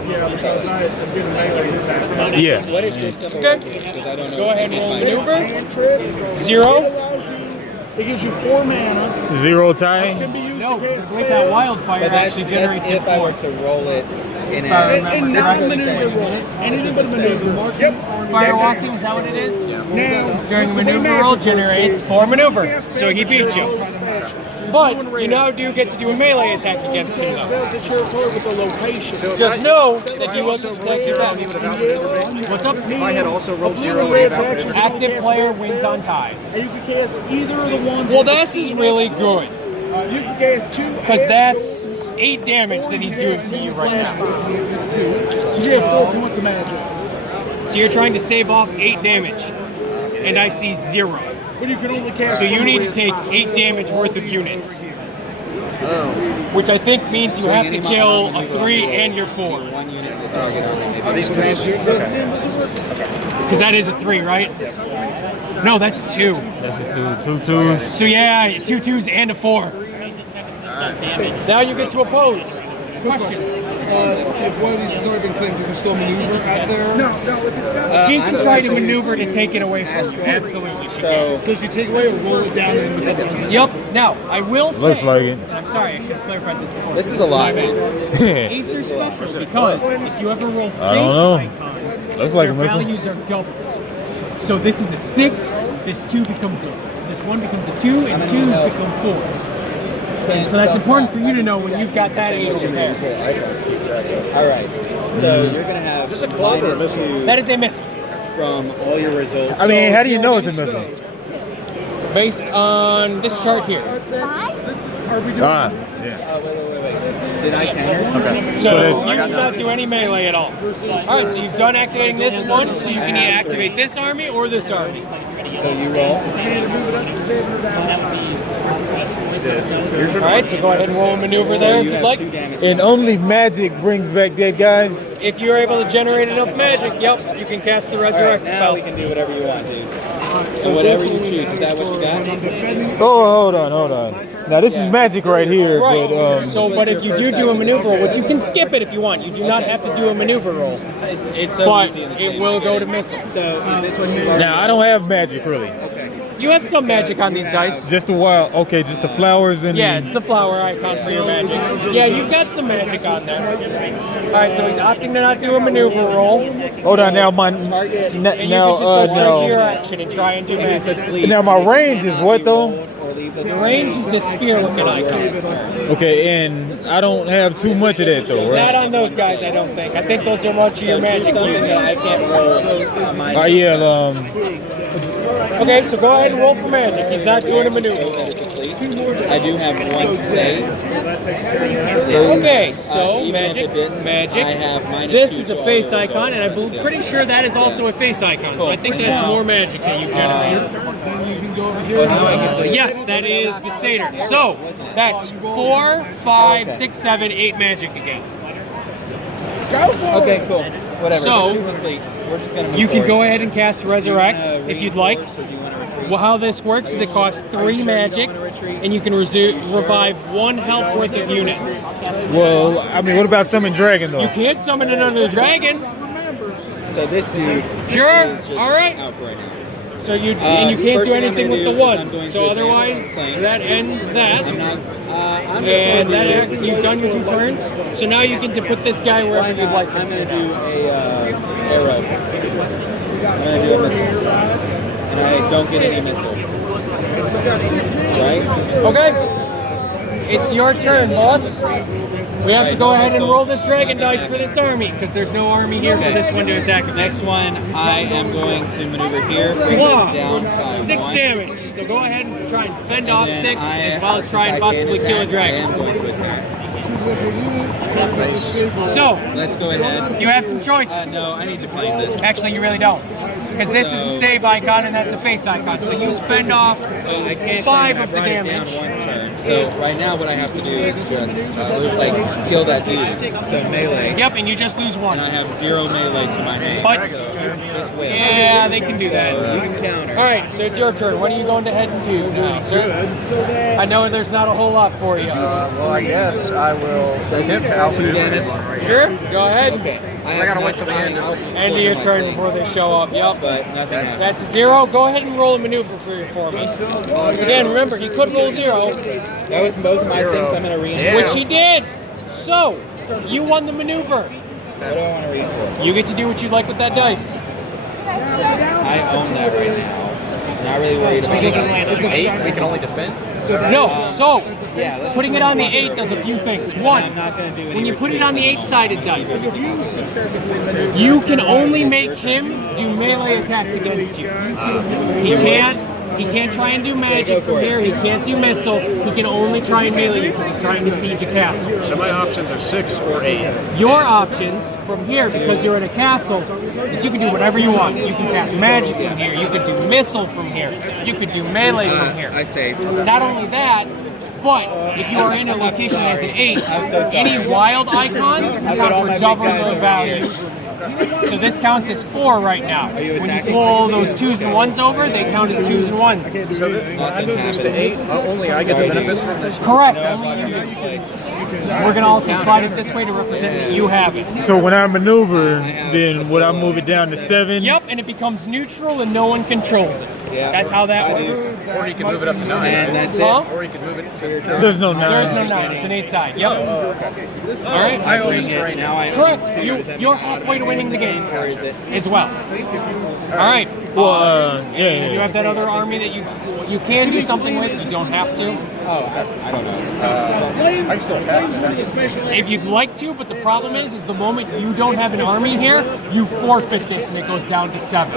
Yeah. What is this symbol? Okay. Because I don't know. Go ahead and roll maneuver. 0. It gives you 4 mana. 0 tie. No, just like that wildfire But that's, actually generates that's if I were 4. to roll it in If I a. remember And not correctly. maneuver roll. Anything but a maneuver. Yep. Firewalking, is that what it is? Now, During the the way maneuver magic roll works generates is 4 maneuver. cast So he spells beat that you. you're But you now do get to do a melee attack against him cast though. spells that you're part with a location. Just know that you will protect your back. What's up? If I had also rolled Blue 0 and and red without faction, Active you can player cast wins spells, on ties. And you can cast either of the ones. Well, that this you is see really next to good it. You can cast 2. because that's 8 damage that he's doing to you right now. You have 4 points of magic. So you're trying to save off 8 damage, and I see 0. But you can only cast So you 4 need to red take spots. 8 damage worth of units. Which I think means you have to kill a 3 and your 4. One unit to target on it. Are these 3s? Because that is a 3, right? No, that's a 2. That's a 2 twos. So yeah, 2 2s and a 4. Now you get to oppose. Questions? If one of these has already been claimed, you can still maneuver out there. No, it's not. She can try to maneuver to take it away from you. Absolutely. So Because you take away or roll it down and it becomes a Yep. Now, I will say, Looks like it. and I'm sorry, I should have clarified this before. this is a lot. Eights are special because if you ever roll face I don't know. icons, Looks like their a missile. values are doubled. So this is a 6, this 2 becomes a, this 1 becomes a 2, and 2s become 4s. And so that's important for you to know when you've got that 8 over there. All right. So you're gonna have. Is this a club or a missile? That is a missile. From all your results. I mean, how do you know it's a missile? Based on this chart here. Ah, Did I counter? So that's- you do not do any melee at all. Alright, so you've done activating this one, so you can either activate this army or this army. So you roll. Alright, so go ahead and roll a maneuver there if you'd like. 2 damage. and only magic brings back dead guys. If you're able to generate enough magic, yep, you can cast the All right, Resurrect now spell. we can do whatever you want, dude. So whatever you choose. Is that what you got? Oh, hold on. Now this is magic right here, Right. but But if you do a maneuver roll, which you can skip it if you want, you do not have to do a maneuver roll. It's so But easy in this it game. will go to missile. So is this what you now I don't have magic really. You have some magic on these dice. Just the wild. Okay, just the flowers and. Yeah, it's the flower icon for your magic. Yeah, you've got some magic on there. Alright, so he's opting to not do a maneuver roll. Hold on, now my And now you can just go straight to your now, action and try and do magic. now my range is what though? sleeve. The range is the spear-looking icon. Okay, and I don't have too much of that though, Not right? on those guys, I don't think. I think those are much of your magic Something that I units. can't roll on my. Yeah, Okay, so go ahead and roll for magic. He's not doing a maneuver. I do have one save. Okay, so Even if magic, it didn't, magic. I have minus This 2 is a to all face those. icon, and I'm pretty sure that is also a face icon. So I think that's more magic that you've generated. Oh, now I get to Yes, that is the satyr. So that's 4, 5, 6, 7, 8 magic again. Okay, cool. Whatever. So, Just asleep. We're just gonna move You can forward. go ahead and cast Resurrect if you'd like. Reinforce, or do you want to retreat? Well, how this works is it costs 3 magic, and you can revive 1 health worth of units. well, I mean, what about summon dragon though? You can't summon another dragon. So this dude Sure. is just All right. out for right now. So you and you can't first do thing I'm anything gonna with the do is I'm 1. going So to otherwise, advance my that ends that. I'm not. I'm just And going that to do. you've done your 2 turns. So now you get to put this guy wherever Why you'd not? like I'm him going to to. do a arrow. I'm going to do a missile, and I don't get any missiles. Right? Okay. It's your turn, boss. We have to go ahead and roll this dragon dice for this army because there's no army here for this one to attack. Next one, I am going to maneuver here, bring Claw. this down by 6 1. damage. So go ahead and try and fend off And 6 then as well as try and since I possibly can't kill a attack, dragon. I am going to attack. So Let's go ahead. you have some choices. No, I need to find this. Actually, you really don't. Because this is a save icon and that's a face icon. So you fend off I can't 5 I of the brought it down damage. 1 turn. So right now, what I have to do is just kill that dude. So melee. Yep, and you just lose And I 1. have 0 melee to my name. But- So just wait. Yeah, they can do that. Counter. All right, so it's your turn. What are you going to head and do now, sir? I know there's not a whole lot for you. Well, I guess I will attempt to outdo damage. Sure, go ahead. I gotta wait till the end. End of your turn before they show up. Yep. But nothing happens. That's 0. Go ahead and roll a maneuver for me. Again, remember, he could roll 0, That was both of my things I'm going to reinforce. which he did. So, you won the maneuver. What do I want to reinforce? You get to do what you like with that dice. I own that right now. Not really worried about that. 8, we can only defend. No, so Yeah, let's putting it on the 8 does a few things. One, I'm not going to do any when you put it on the 8-sided dice, If you successfully maneuver, you can only make him do melee attacks against you. He can't try and do magic from here. He can't do missile. He can only try and melee you because he's trying to siege a castle. So my options are 6 or 8. Your options from here, because you're in a castle, is you can do whatever you want. You can cast magic from here. You could do missile from here. You could do melee from here. I say. Not only that, but if you are in a location that has an 8, any wild icons count for double the value. So this counts as 4 right now. When you pull those 2s and 1s over, they count as 2s and 1s. So I move this to 8. Only I get the benefits from this. Correct. Only you do. We're going to also slide it this way to represent that you have it. So when I maneuver, then would I move it down to 7? Yep, and it becomes neutral and no one controls it. That's how that works. Or you can move it up to 9. And that's it. Huh? Or you can move it to. There's no 9. There's no 9. It's an 8 side. Yep. All right. I own this terrain Now now. I Correct. You're halfway to winning the game as well. All right. Well, You yeah. have that other army that you can do something with. You don't have to. I don't know. I can still attack. If you'd like to, but the problem is the moment you don't have an army here, you forfeit this and it goes down to 7.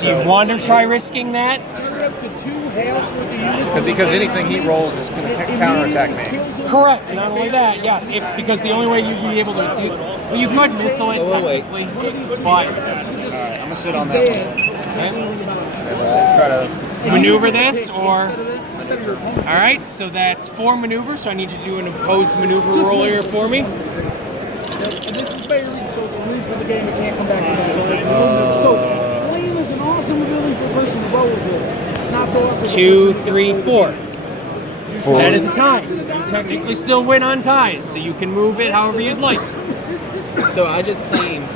Do you want to try risking that? up to 2 halves with the units. So because anything he rolls is going to counterattack me. Correct. Not only that, yes. Because the only way you'd be able to do, well, you could missile it technically, but I'm going to sit on that one. And, try to maneuver this or. All right, so that's 4 maneuvers. So I need you to do an opposed maneuver roll here for me. This is Bayard, so it's free for the game. It can't come back again. So flame is an awesome ability for a person who rolls it. It's not so awesome. 2, 3, 4. That is a tie. You technically still win on ties, so you can move it however you'd like. So I just claimed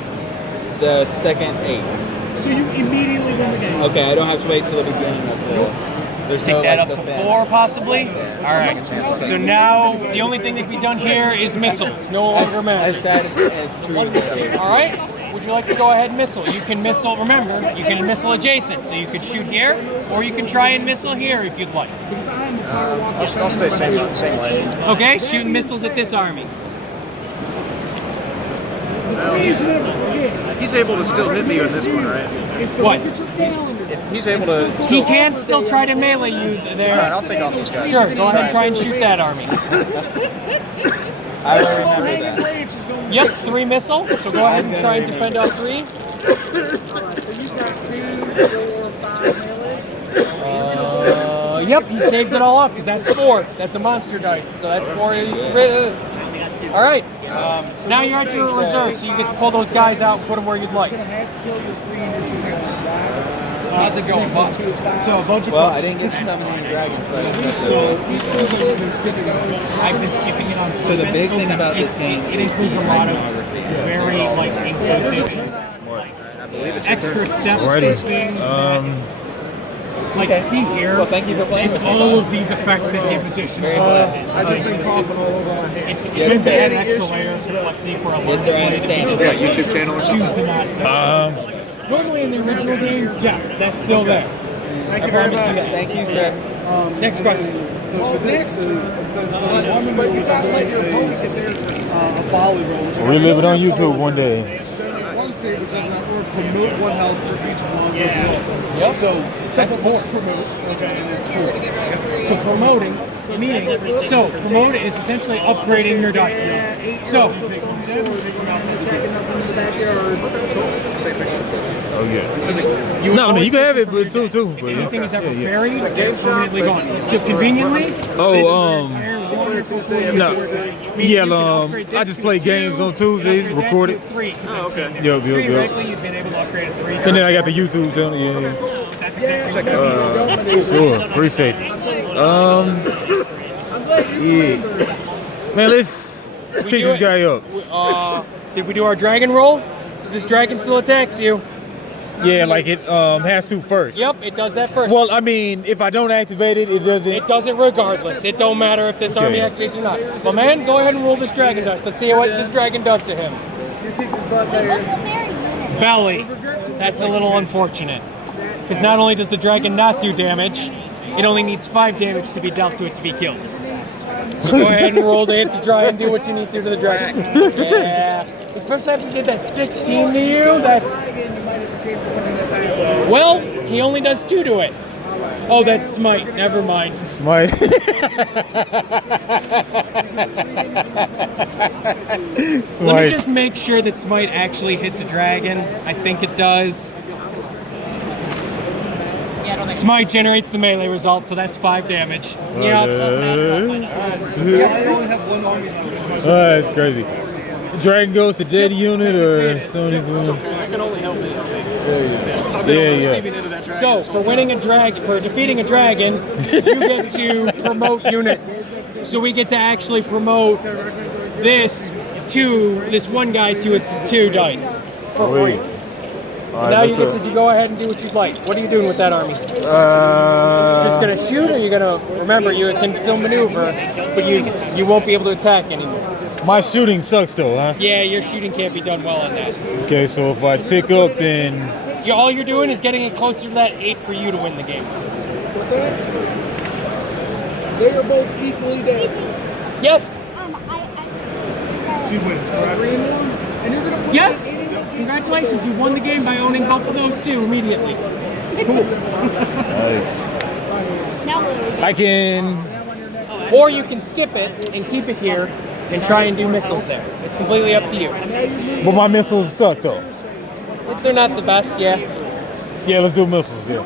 the second 8. So you immediately win the game. Okay, I don't have to wait till the beginning of the. There's Take no, that like, up the to fence. 4, possibly. All right. So now the only thing that can be done here is missile. It's no longer As magic. sad as true as it is. All right. would you like to go ahead and missile? You can missile, remember, you can missile adjacent. So you could shoot here, or you can try and missile here if you'd like. I'll stay same lane. Okay, shooting missiles at this army. He's able to still hit me in this one, right? What? He's able to. He can still try to melee you there. Alright, I'll take out these guys. Sure, go ahead and try and shoot that army. I will remember that. Yep, 3 missile. So go ahead and try and defend all 3. So you've got 2, 4, 5 melee. Yep, he saves it all off because that's 4. That's a monster dice. So that's 4 of these 3. All right. Now you're at your reserve, so you get to pull those guys out and put them where you'd like. How's it going, boss? So a bunch of Well, I didn't get to summon any dragons, but so these people have been skipping those. I've been skipping it on so the big thing about this game it includes a lot of very like inclusive I believe it's your extra turn. steps Alrighty. for things. Like see here, Well, thank you for playing it's with me, all boss. of these effects that give additional bonuses. I've just been crossing all over my head. It's good to add an extra layer of complexity for a lot Yes, of sir, I players. understand. Yeah, YouTube channel or Choose something. to not. Normally in the original game, yes, that's still there. Thank I you very promise you much. that. Thank you, sir. Next question. So for this, it says the woman But you will gotta let your do opponent get theirs. a volley roll. which Relive it on YouTube one day. One save which does not work. Promote 1 health for each one. Yep. So That's 4. promote. Okay, and it's 4. So promoting, meaning, so promote is essentially upgrading your dice. So, Oh yeah. No, I mean you can have it, but too. But anything is ever buried, it's permanently gone. So conveniently, Oh, no. Yeah, upgrade I this just to play 2, games on Tuesdays, upgrade that record to it. 3. Oh, okay. Yup. Theoretically, you've been able to upgrade it 3 And then I got the YouTube channel. Yeah. That's exactly what it means. Sure, appreciate it. Yeah. Man, let's check this guy up. Did we do our dragon roll? So this dragon still attacks you. Yeah, like it has to first. Yep, it does that first. Well, I mean, if I don't activate it, it doesn't. It doesn't regardless. It don't matter if this army activates or not. So man, go ahead and roll this dragon dice. Let's see what this dragon does to him. Wait, what's the berry unit? Belly. That's a little unfortunate. Because not only does the dragon not do damage, it only needs 5 damage to be dealt to it to be killed. So go ahead and roll to hit the dragon, do what you need to the dragon. Yeah. Especially after he did that 16 to you, that's... Well, he only does 2 to it. Oh, that's smite. Never mind. Smite. Let me just make sure that smite actually hits a dragon. I think it does. Smite generates the melee result, so that's 5 damage. Yeah. I only have 1 army. That's crazy. Dragon goes to dead unit or something. That can only help me. Yeah. So, for winning a dragon, for defeating a dragon, you get to promote units. So we get to actually promote this one guy to 2 dice for free. Now you get to go ahead and do what you'd like. What are you doing with that army? Just gonna shoot, or you gonna remember you can still maneuver, but you won't be able to attack anymore. My shooting sucks though, huh? Yeah, your shooting can't be done well on that. Okay, so if I tick up, then All you're doing is getting it closer to that 8 for you to win the game. What's that? They are both equally dead. Yes. She wins, correct? Green one, and you're gonna put Yes. it in the Congratulations, you won the game by owning both of those 2 immediately. nice. Now what? I can. Or you can skip it and keep it here and try and do missiles there. It's completely up to you. But my missiles suck though. If they're not the best, yeah. Yeah, let's do missiles. Yeah.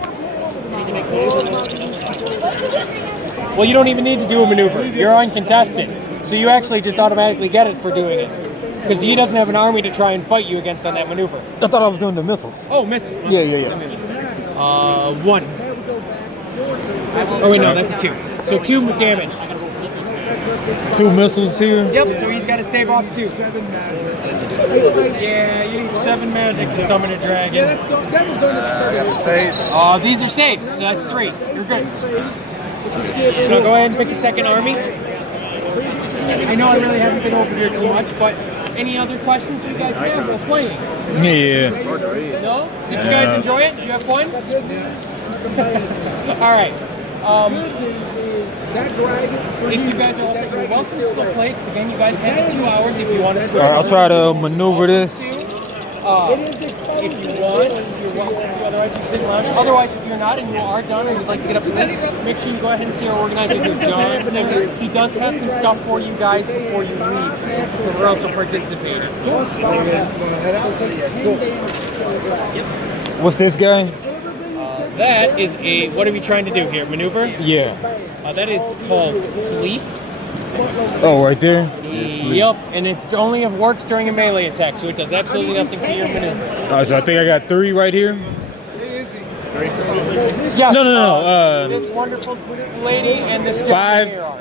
Well, you don't even need to do a maneuver. You're uncontested. So you actually just automatically get it for doing it. Because he doesn't have an army to try and fight you against on that maneuver. I thought I was doing the missiles. Oh, misses. Yeah. 1. Oh wait, no, that's a 2. So 2 damage. 2 missiles here. Yep, so he's got to stave off 2. Yeah, you need 7 magic to summon a dragon. that was done at the start. These are saves, so that's 3. You're good. So go ahead and pick a second army. I know I really haven't been over here too much, but any other questions you guys have while playing? Yeah. No? Did you guys enjoy it? Did you have fun? All right. If you guys are all set, you're welcome to still play, because again, you guys have 2 hours if you want to. All right, I'll try to maneuver this. If you want, you're welcome to. Otherwise, you sit lounge. Otherwise, if you're not and you are done and you'd like to get up to me, make sure you go ahead and see our organizer here, John. He does have some stuff for you guys before you leave, because we're also participating. What's this guy? That is a. What are we trying to do here? Maneuver? Yeah. That is called sleep. Oh, right there? Yep, and it only works during a melee attack, so it does absolutely nothing for your maneuver. All right, so I think I got 3 right here. Yes, No. this wonderful lady and this 5. here are.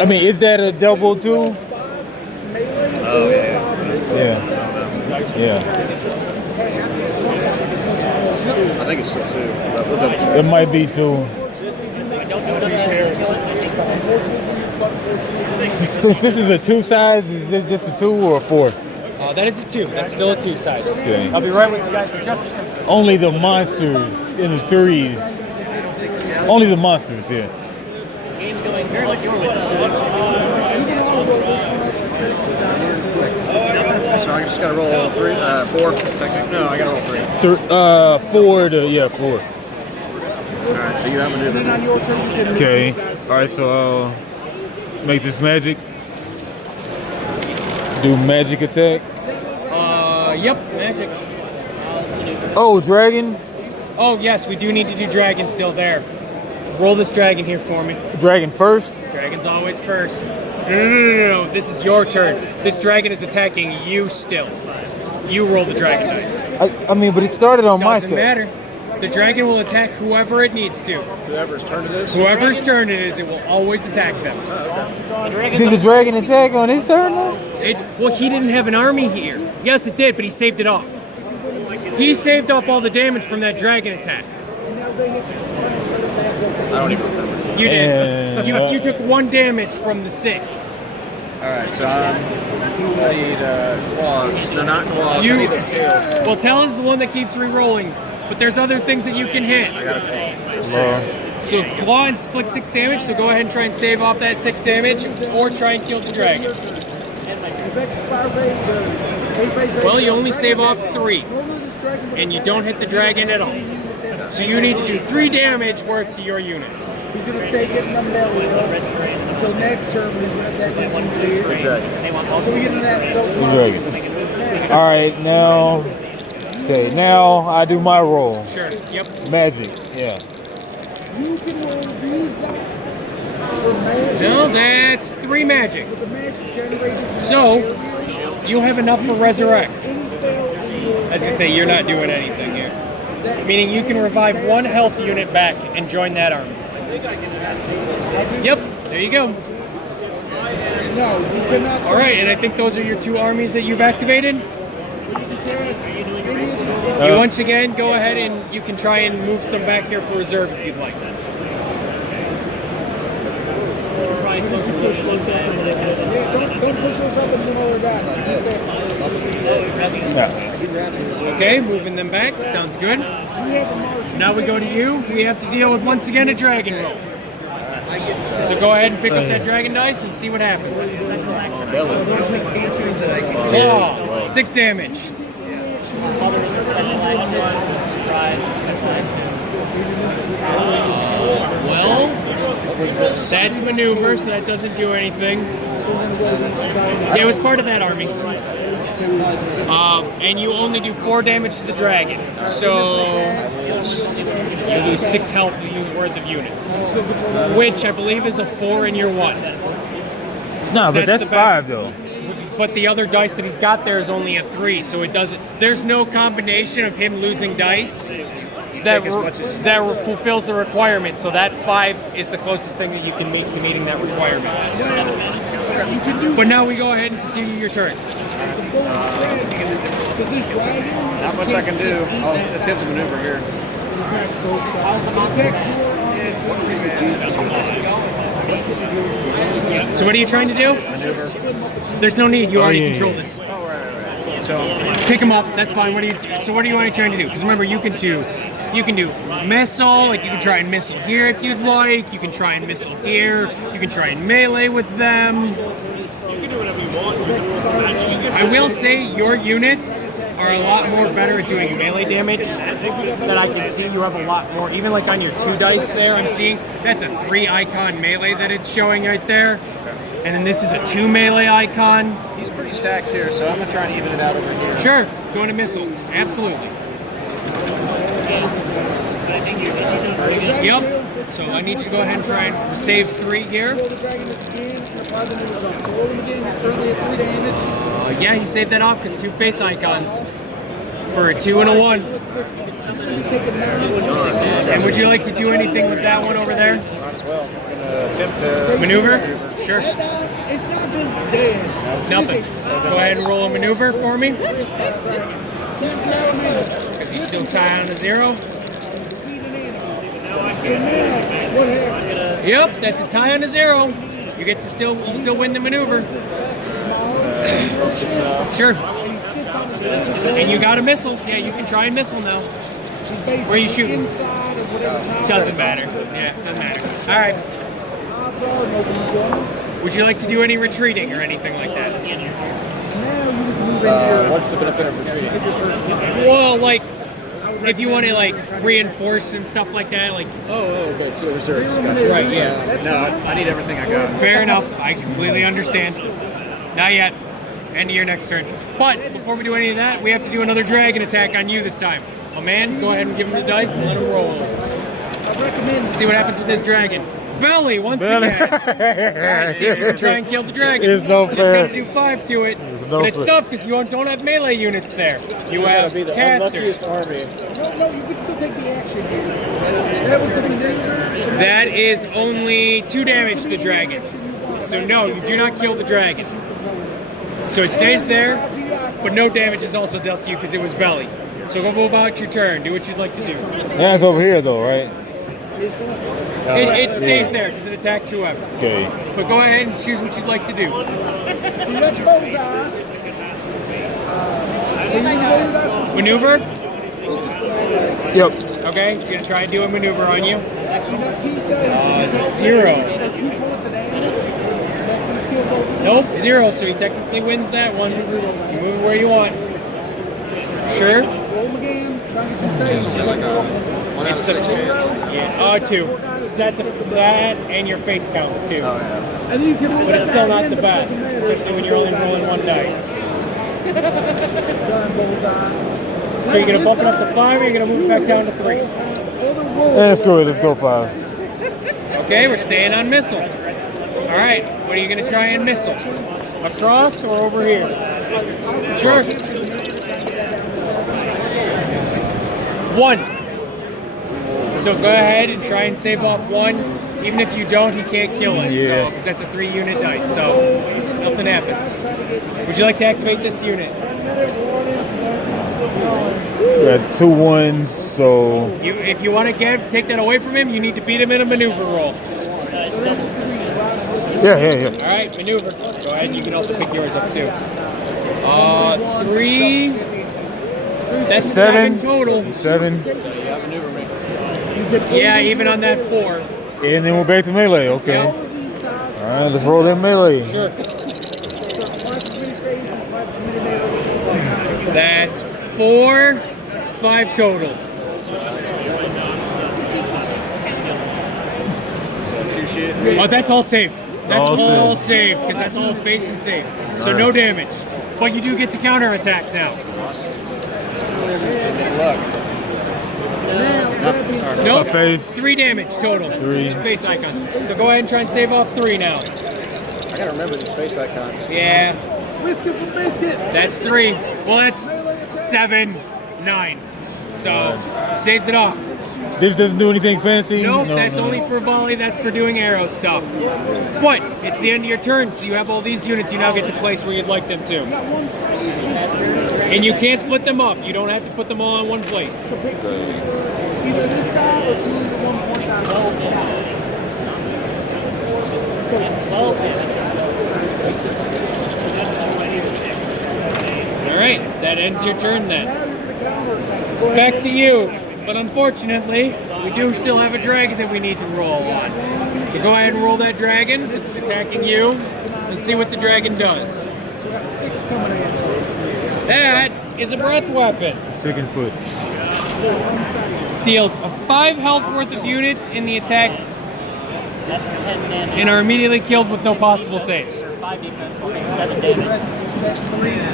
I mean, is that a double too? Oh, yeah. Yeah. Yeah. I think it's still 2, but we'll double check. It might be 2. Since this is a 2 size, is it just a 2 or a 4? That is a 2. That's still a 2 size. Okay. I'll be right with you guys in just a second. Only the monsters in the 3s. Only the monsters, yeah. So I just gotta roll 4. No, I gotta roll 3. 4 to, yeah, 4. Alright, so you have maneuver. Okay. Alright, so I'll make this magic. Do magic attack. Yep, magic. Oh, dragon. Oh, yes, we do need to do dragon still there. Roll this dragon here for me. Dragon first. Dragon's always first. No. This is your turn. This dragon is attacking you still. You roll the dragon dice. I mean, but it started on my Doesn't side. matter. The dragon will attack whoever it needs to. Whoever's turn it is? Whoever's turn it is, it will always attack them. Did the dragon attack on his turn? Well, he didn't have an army here. Yes, it did, but he saved it off. He saved off all the damage from that dragon attack. I don't even remember. You did. And, You took 1 damage from the 6. Alright, so I need claws. No, not claws. I need those tails. Well, Tail is the one that keeps re-rolling, but there's other things that you can hit. I got a claw. So claw and split 6 damage, so go ahead and try and save off that 6 damage, or try and kill the dragon. Well, you only save off 3, and you don't hit the dragon at all. So you need to do 3 damage worth to your units. He's going to stay getting them belly rubs until next turn when he's going to attack this one here. So we get into that. Dragon. All right, now. Okay, now I do my roll. Sure. Yep. Magic. Yeah. You can roll these dice for magic. No, that's 3 magic. With the magic generated. So you have enough for resurrect. Any spell in your As I say, you're not doing anything here. Meaning you can revive 1 health unit back and join that army. Yep, there you go. No, you cannot. All right, and I think those are your 2 armies that you've activated. You once again go ahead and you can try and move some back here for reserve if you'd like. Don't push those up in the middle of their guys. Keep this there. Okay, moving them back. Sounds good. Now we go to you. We have to deal with once again a dragon roll. So go ahead and pick up that dragon dice and see what happens. Claw, 6 damage. Well, that's maneuver, so that doesn't do anything. Yeah, it was part of that army. And you only do 4 damage to the dragon. So you lose 6 health worth of units. Which I believe is a 4 in your 1. No, but that's the best. 5 though. But the other dice that he's got there is only a 3, so it doesn't. There's no combination of him losing dice that fulfills the requirement. So that 5 is the closest thing that you can make to meeting that requirement. But now we go ahead and continue your turn. Does this dragon? Not much I can do. I'll attempt to maneuver here. So what are you trying to do? There's no need. You already yeah, control yeah. this. So pick them up. That's fine. So what do you want to try to do? Because remember, you can do missile. Like you can try and missile here if you'd like. You can try and missile here. You can try and melee with them. I will say your units are a lot more better at doing melee damage that I can see. You have a lot more, even like on your 2 dice there, I'm seeing that's a 3 icon melee that it's showing right there. And then this is a 2 melee icon. He's pretty stacked here, so I'm gonna try and even it out over here. Sure, going to missile, absolutely. Yep, so I need you to go ahead and try and save 3 here. Yeah, he saved that off because 2 face icons for a 2 and a 1. And would you like to do anything with that one over there? Might as well. I'm gonna attempt to Maneuver? Sure. It's not just dead. Nothing. Go ahead and roll a maneuver for me. Because he's still tied on to 0. So now, what happens? Yep, that's a tie on to 0. You get to still win the maneuver. Sure. And you got a missile. Yeah, you can try and missile now. Where are you shooting? Doesn't matter. Yeah, doesn't matter. All right. Would you like to do any retreating or anything like that? What's the benefit of retreating? Well, like, if you want to, like, reinforce and stuff like that, like... Oh, good. So reserves. Gotcha. Right, yeah. No, I need everything I got. Fair enough. I completely understand. Not yet. End of your next turn. But before we do any of that, we have to do another dragon attack on you this time. Oh man, go ahead and give him the dice and let him roll. See what happens with this dragon. Belly, once again. Alright, see if you can try and kill the dragon. It's no Just fair. gotta do 5 to it. no But it's fair. tough because you don't have melee units there. You have casters. Army. No, you can still take the action here. That was the maneuver. That is only 2 damage to the dragon. So no, you do not kill the dragon. So it stays there, but no damage is also dealt to you because it was belly. So go about your turn. Do what you'd like to do. Yeah, it's over here though, right? It stays there because it attacks whoever. Okay. But go ahead and choose what you'd like to do. So you got your bullseye. Maneuver? Yep. Okay, so you're going to try and do a maneuver on you. You got 2 saves. 0. 2 points of damage. That's going to kill both. Nope, 0. So he technically wins that one. You move it where you want. Sure? Roll them again. Try to get some saves. Like a 1 out of 6 chance. Yeah, 2. So that's that, and your face counts too. And then you can roll But it's that still back not in, the but it best, doesn't matter. especially when you're only rolling 1 dice. Done, bullseye. So you're going to bump it up to 5, or you're going to move it back down to 3? Let's go. Let's go 5. Okay, we're staying on missile. All right, what are you going to try and missile? Across or over here? Sure. 1. So go ahead and try and save off 1. Even if you don't, he can't kill it. Yeah. So, because that's a 3-unit dice, so nothing happens. Would you like to activate this unit? We got 2 1s, so If you want to take that away from him, you need to beat him in a maneuver roll. yeah. All right, maneuver. Go ahead. You can also pick yours up too. 3. That's 7 total. 7, Yeah, even on that 4. and then we're back to melee. Okay. Yep. All right, let's roll that melee. Sure. That's 4, 5 total. Oh, that's all safe. That's All all safe because that's all face and safe. So no damage. But you do get to counterattack now. Nope. A face. 3 damage total. 3. Face icon. So go ahead and try and save off 3 now. I gotta remember these face icons. Yeah. Biscuit for biscuit. That's 3. Well, that's 7, 9. So saves it off. This doesn't do anything fancy. Nope, that's only for volley. That's for doing arrow stuff. But it's the end of your turn, so you have all these units. You now get to place where you'd like them to. And you can't split them up. You don't have to put them all in one place. Either this die or 2 1 point die. All right, that ends your turn then. Back to you. But unfortunately, we do still have a dragon that we need to roll on. So go ahead and roll that dragon. This is attacking you. And see what the dragon does. That is a breath weapon. Chicken foot. Deals a 5 health worth of units in the attack and are immediately killed with no possible saves.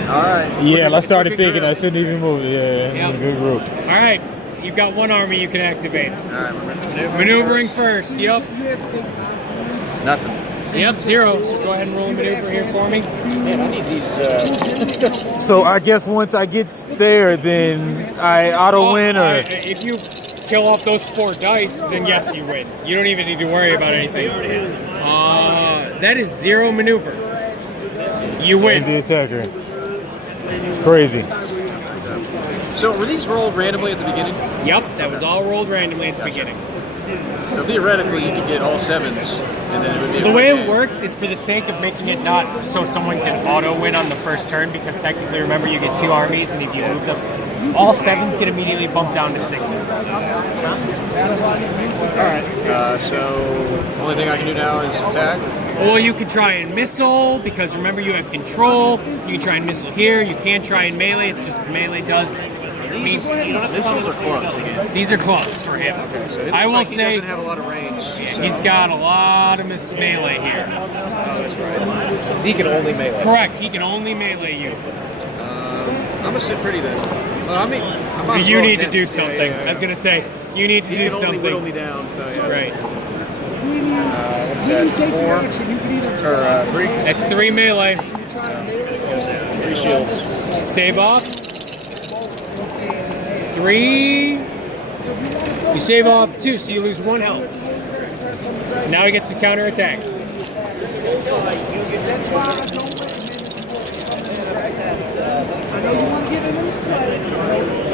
Alright. Yeah, I started thinking I shouldn't even move. Yeah, Yep. good group. All right, you've got one army you can activate. Alright, Maneuvering first. Yep. nothing. Yep, 0. So go ahead and roll a maneuver here for me. Man, I need these. So I guess once I get there, then I auto win, or If you kill off those 4 dice, then yes, you win. You don't even need to worry about anything. That is 0 maneuver. You win. win. The attacker. It's crazy. So were these rolled randomly at the beginning? Yep, that was all rolled randomly at the beginning. So theoretically, you could get all 7s, and then it would be. The way it works is for the sake of making it not so someone can auto win on the first turn, because technically, remember, you get 2 armies, and if you move them, all 7s get immediately bumped down to 6s. Alright, so only thing I can do now is attack. Or you could try and missile, because remember, you have control. You can try and missile here. You can try and melee. It's just melee does. These ones are clubs again. These are clubs for him. I will He say doesn't have a lot of range. yeah, he's got a lot of melee here. Oh, that's right. 'Cause he can only melee. Correct. He can only melee you. I'm gonna sit pretty then. Well, I mean, I might as You well need to attempt. do something. Yeah, yeah. I was gonna say you need to He do can only whittle me something. down, so yeah. Right. What's that? 4 or 3? That's 3 melee. 3 shields. Save off. 3. You save off 2, so you lose 1 health. Now he gets to counter attack.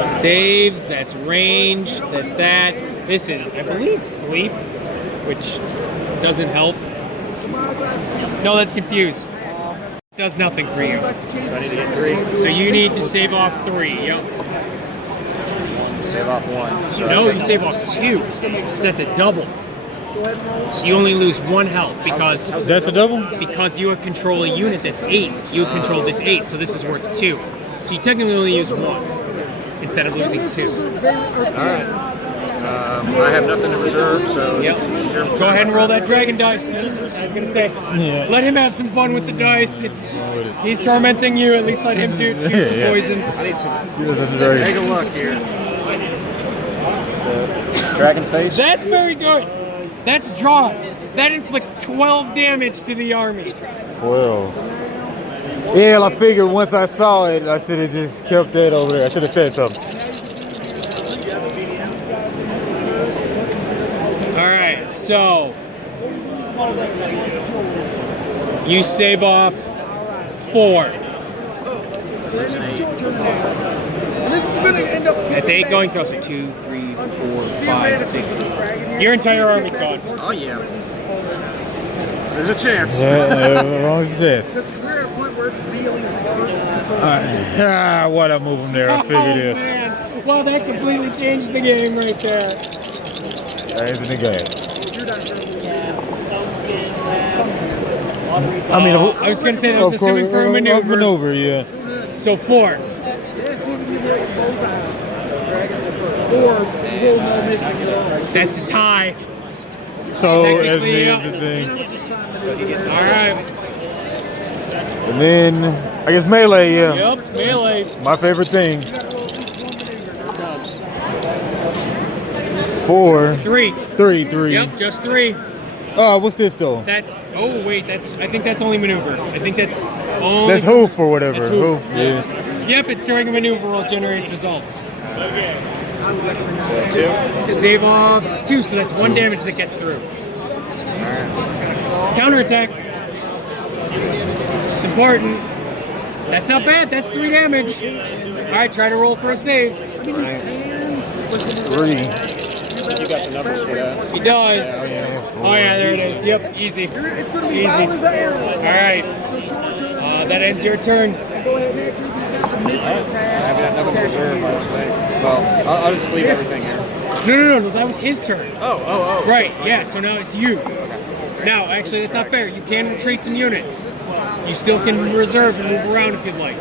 Saves, that's range, that's that. This is, I believe, sleep, which doesn't help. No, that's confused. Does nothing for you. So I need to get 3. So you need to save off 3. Yep. Save off 1. So No, you save off 2. So that's a double. So you only lose 1 health because That's a double? because you control a unit that's 8. You control this 8, so this is worth 2. So you technically only use 1 instead of losing 2. Alright. I have nothing to reserve, so Yep. Go ahead and roll that dragon dice. I was gonna say, let him have some fun with the dice. He's tormenting you. At least let him choose the poison. I need some. That's very. Take a look here. The dragon face. That's very good. That's draws. That inflicts 12 damage to the army. 12. Yeah, I figured once I saw it, I should have just kept that over there. I should have said something. All right, so you save off 4. And this is going to end up. That's 8 going through. So 2, 3, 4, 5, 6. Your entire army's gone. Oh yeah. There's a chance. Wrong This is we're at a point where it's really hard to control. What I move him there, I figured it. Man. Well, that completely changed the game right there. That isn't the game. I mean, I was going to say that was assuming for a maneuver. Maneuver, yeah. So 4. That's a tie. So that's Technically, the thing. All right. And then I guess melee, yeah. Yep, melee. My favorite thing. 4. 3. 3. Yep, just 3. What's this though? That's, oh wait, that's, I think that's only maneuver. I think that's only. That's hoof or whatever. That's hoof. Yeah. Yep, it's during a maneuver roll, generates results. So 2. Save off 2, so that's 1 damage that gets through. Counterattack. It's important. That's not bad, that's 3 damage. Alright, try to roll for a save. 3. You got the numbers for that. He does. Oh yeah, there it is. Yep, easy. It's going to be Easy. violence of arrows. All right. So Georgia, That ends your turn. go ahead and actually these guys are missing I haven't got nothing reserved, I don't think. Well, I'll just leave everything here. No, that was his turn. Oh. Right, yeah, so now it's you. Now, actually, that's not fair. You can retreat some units. You still can reserve and move around if you'd like.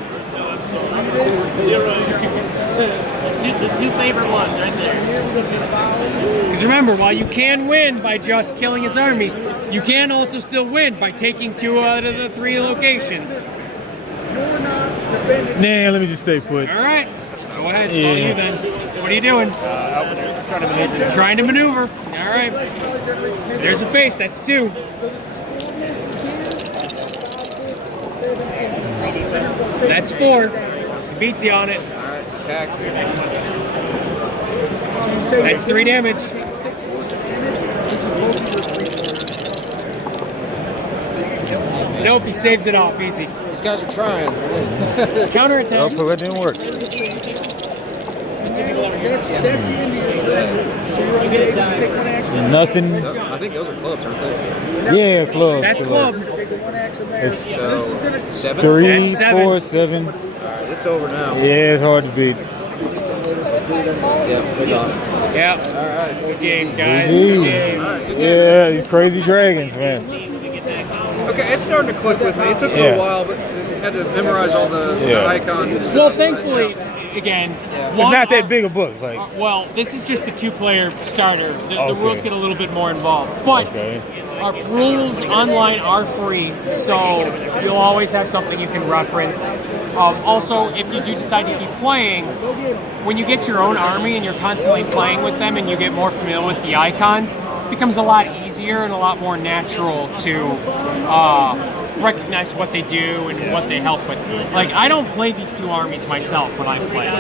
The two favorite ones right there. Because remember, while you can win by just killing his army, you can also still win by taking 2 out of the 3 locations. Nah, let me just stay put. All right, go ahead. It's all you then. What are you doing? Trying to maneuver. Trying to maneuver. All right. There's a face. That's 2. That's 4. Beats you on it. Alright, attack. That's 3 damage. Nope, he saves it off easy. These guys are trying. Counterattack. Oh, but that didn't work. That's the Indian thing. So you're only able to take 1 action. Nothing. I think those are clubs, aren't they? Yeah, club. That's club. Take the 1 action there. It's So, 7? 3, That's 7. 4, 7. It's over now. Yeah, it's hard to beat. Yeah, we got it. Yep. Alright. Good games, guys. Good Jeez. games. Yeah, these crazy dragons, man. Okay, it's starting to click with me. It took a Yeah. little while, but I had to memorize all the icons and stuff. Well, thankfully, again, It's not that big a book. Like, well, this is just a 2-player starter. The Okay. rules get a little bit more involved. But okay. our rules online are free, so you'll always have something you can reference. Also, if you do decide to keep playing, when you get your own army and you're constantly playing with them and you get more familiar with the icons, it becomes a lot easier and a lot more natural to recognize what they do and what they help with. Like, I don't play these 2 armies myself when I play.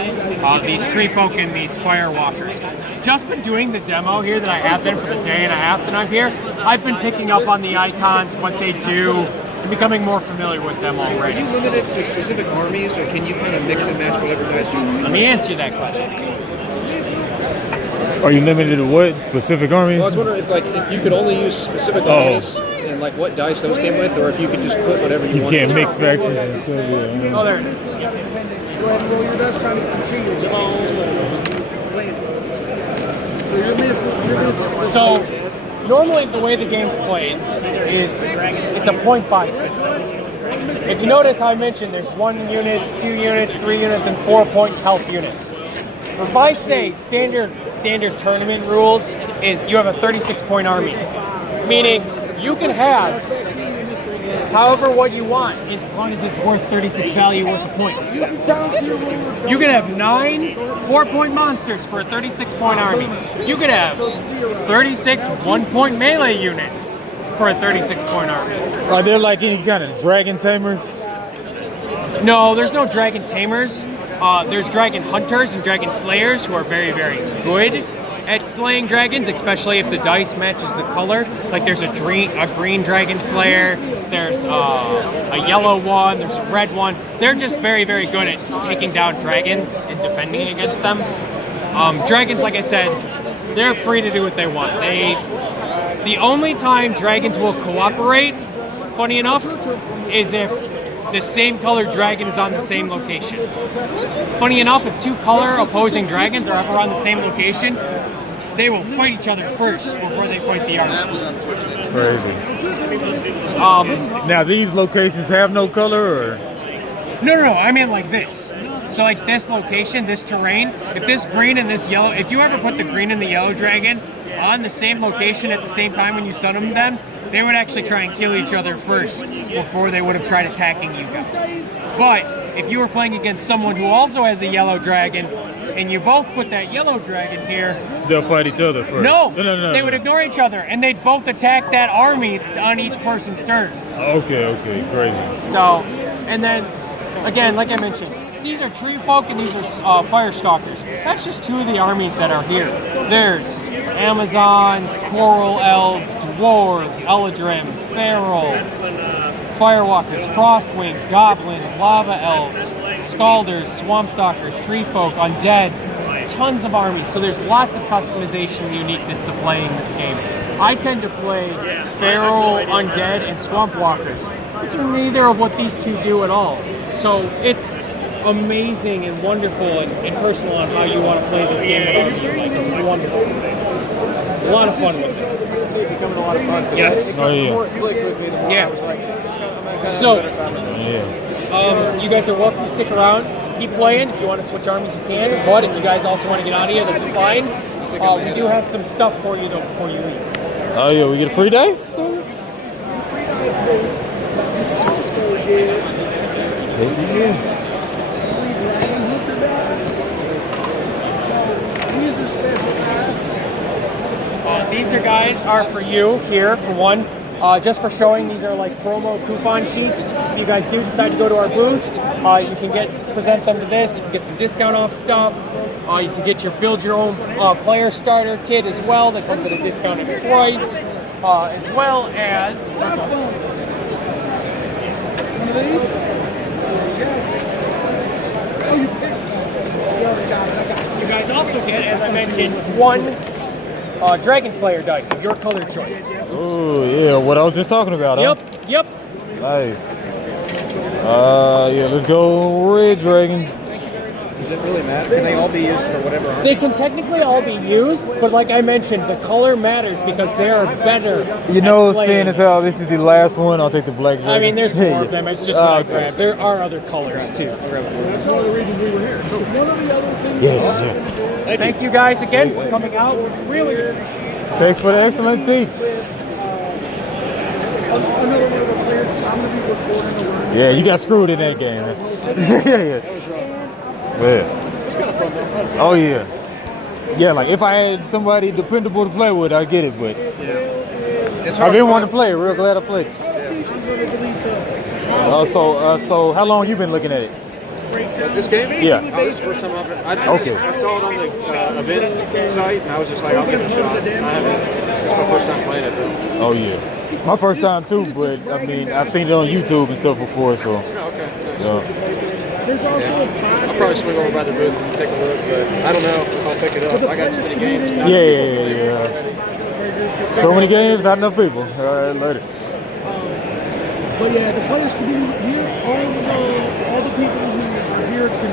These tree folk and these firewalkers. Just been doing the demo here that I have been for the day and a half that I'm here. I've been picking up on the icons, what they do, and becoming more familiar with them Are already. you limited to specific armies, or can you kind of mix and match whatever dice you Let me answer that question. Are you limited to what? Specific armies? Well, I was wondering if you could only use specific armies and like what dice those came with, or if you could just put whatever you You wanted. can't mix factions and stuff. Yeah. Oh, there it is. Go ahead and roll your dice, try to get some shields. So you're missing. So, normally the way the game's played is it's a point-buy system. If you notice how I mentioned there's 1 units, 2 units, 3 units, and 4-point health units. If I say standard tournament rules is you have a 36-point army, meaning you can have however what you want as long as it's worth 36 value worth of points. You can have 9 4-point monsters for a 36-point army. You could have 36 1-point melee units for a 36-point army. Are there like any kind of dragon tamers? No, there's no dragon tamers. There's dragon hunters and dragon slayers who are very, very good at slaying dragons, especially if the dice matches the color. Like there's a green dragon slayer, there's a yellow one, there's a red one. They're just very, very good at taking down dragons and defending against them. Dragons, like I said, they're free to do what they want. The only time dragons will cooperate, funny enough, is if the same colored dragon is on the same location. Funny enough, if 2 color opposing dragons are ever on the same location, they will fight each other first before they fight the armies. Crazy. Now these locations have no color, or? No, I mean like this. So like this location, this terrain, if this green and this yellow, if you ever put the green and the yellow dragon on the same location at the same time when you summon them, they would actually try and kill each other first before they would have tried attacking you guys. But if you were playing against someone who also has a yellow dragon, and you both put that yellow dragon here, They'll fight each other first. No, No. they would ignore each other, and they'd both attack that army on each person's turn. Okay, crazy. So, and then, again, like I mentioned, these are tree folk and these are fire stalkers. That's just 2 of the armies that are here. There's Amazons, Coral Elves, Dwarves, Eladrim, Feral, Firewalkers, Frostwings, Goblins, Lava Elves, Scalders, Swamp Stalkers, Tree Folk, Undead, tons of armies, so there's lots of customization and uniqueness to playing this game. I tend to play Feral, Undead, and Swamp Walkers, which are neither of what these two do at all. So it's amazing and wonderful and personal on how you want to play this game without me. Like, it's wonderful. A lot of fun with it. Honestly, it's becoming a lot of fun. Yes. Oh, yeah. The more it clicked with me, the more Yeah. I was like, this is kind of So- a better time than this. Yeah. You guys are welcome to stick around. Keep playing. If you want to switch armies, you can. But if you guys also want to get out of here, that's fine. We do have some stuff for you though before you leave. Oh yeah, we get a free dice? These are special guys. These are for you here for one. Just for showing, these are like promo coupon sheets. If you guys do decide to go to our booth, you can present them to this. You can get some discount off stuff. You can get build your own player starter kit as well. That comes at a discounted price, as well as. One of these? Oh, you picked. You already got it. I got it. You guys also get, as I mentioned, one Dragon Slayer dice of your color choice. Oh yeah, what I was just talking about, huh? Yep. Nice. Yeah, let's go Red Dragon. Does it really matter? Can they all be used for whatever? They can technically all be used, but like I mentioned, the color matters because they are better. You know, at slaying. seeing as how this is the last one, I'll take the Black Dragon. I mean, there's more of them. It's just what I okay. grabbed. There are other colors too. That's one of the reasons we were here. One of the other things. Yeah. Thank you guys again for coming out. We really appreciate it. Thanks for the excellent seats. Another one of the players. I'm going to be recording the word. Yeah, you got screwed in that game. Yeah. Oh yeah. Yeah, like if I had somebody dependable to play with, I get it, but I've been wanting to play. Real glad I played. I'm going to release a. So how long you been looking at it? This game? Yeah. Oh, this is the first time I've Okay. I saw it on the event site, and I was just like, I'll give it a shot. It's my first time playing it, though. Oh yeah. My first time too, but I mean I've seen it on YouTube and stuff before, so Oh, okay. yeah. There's also a I'll process. probably swing over by the booth and take a look, but I don't know if I'll pick it up. I got too many games. Yeah. So many games, not enough people. All right, later. But yeah, the players community here, all the people who are here at the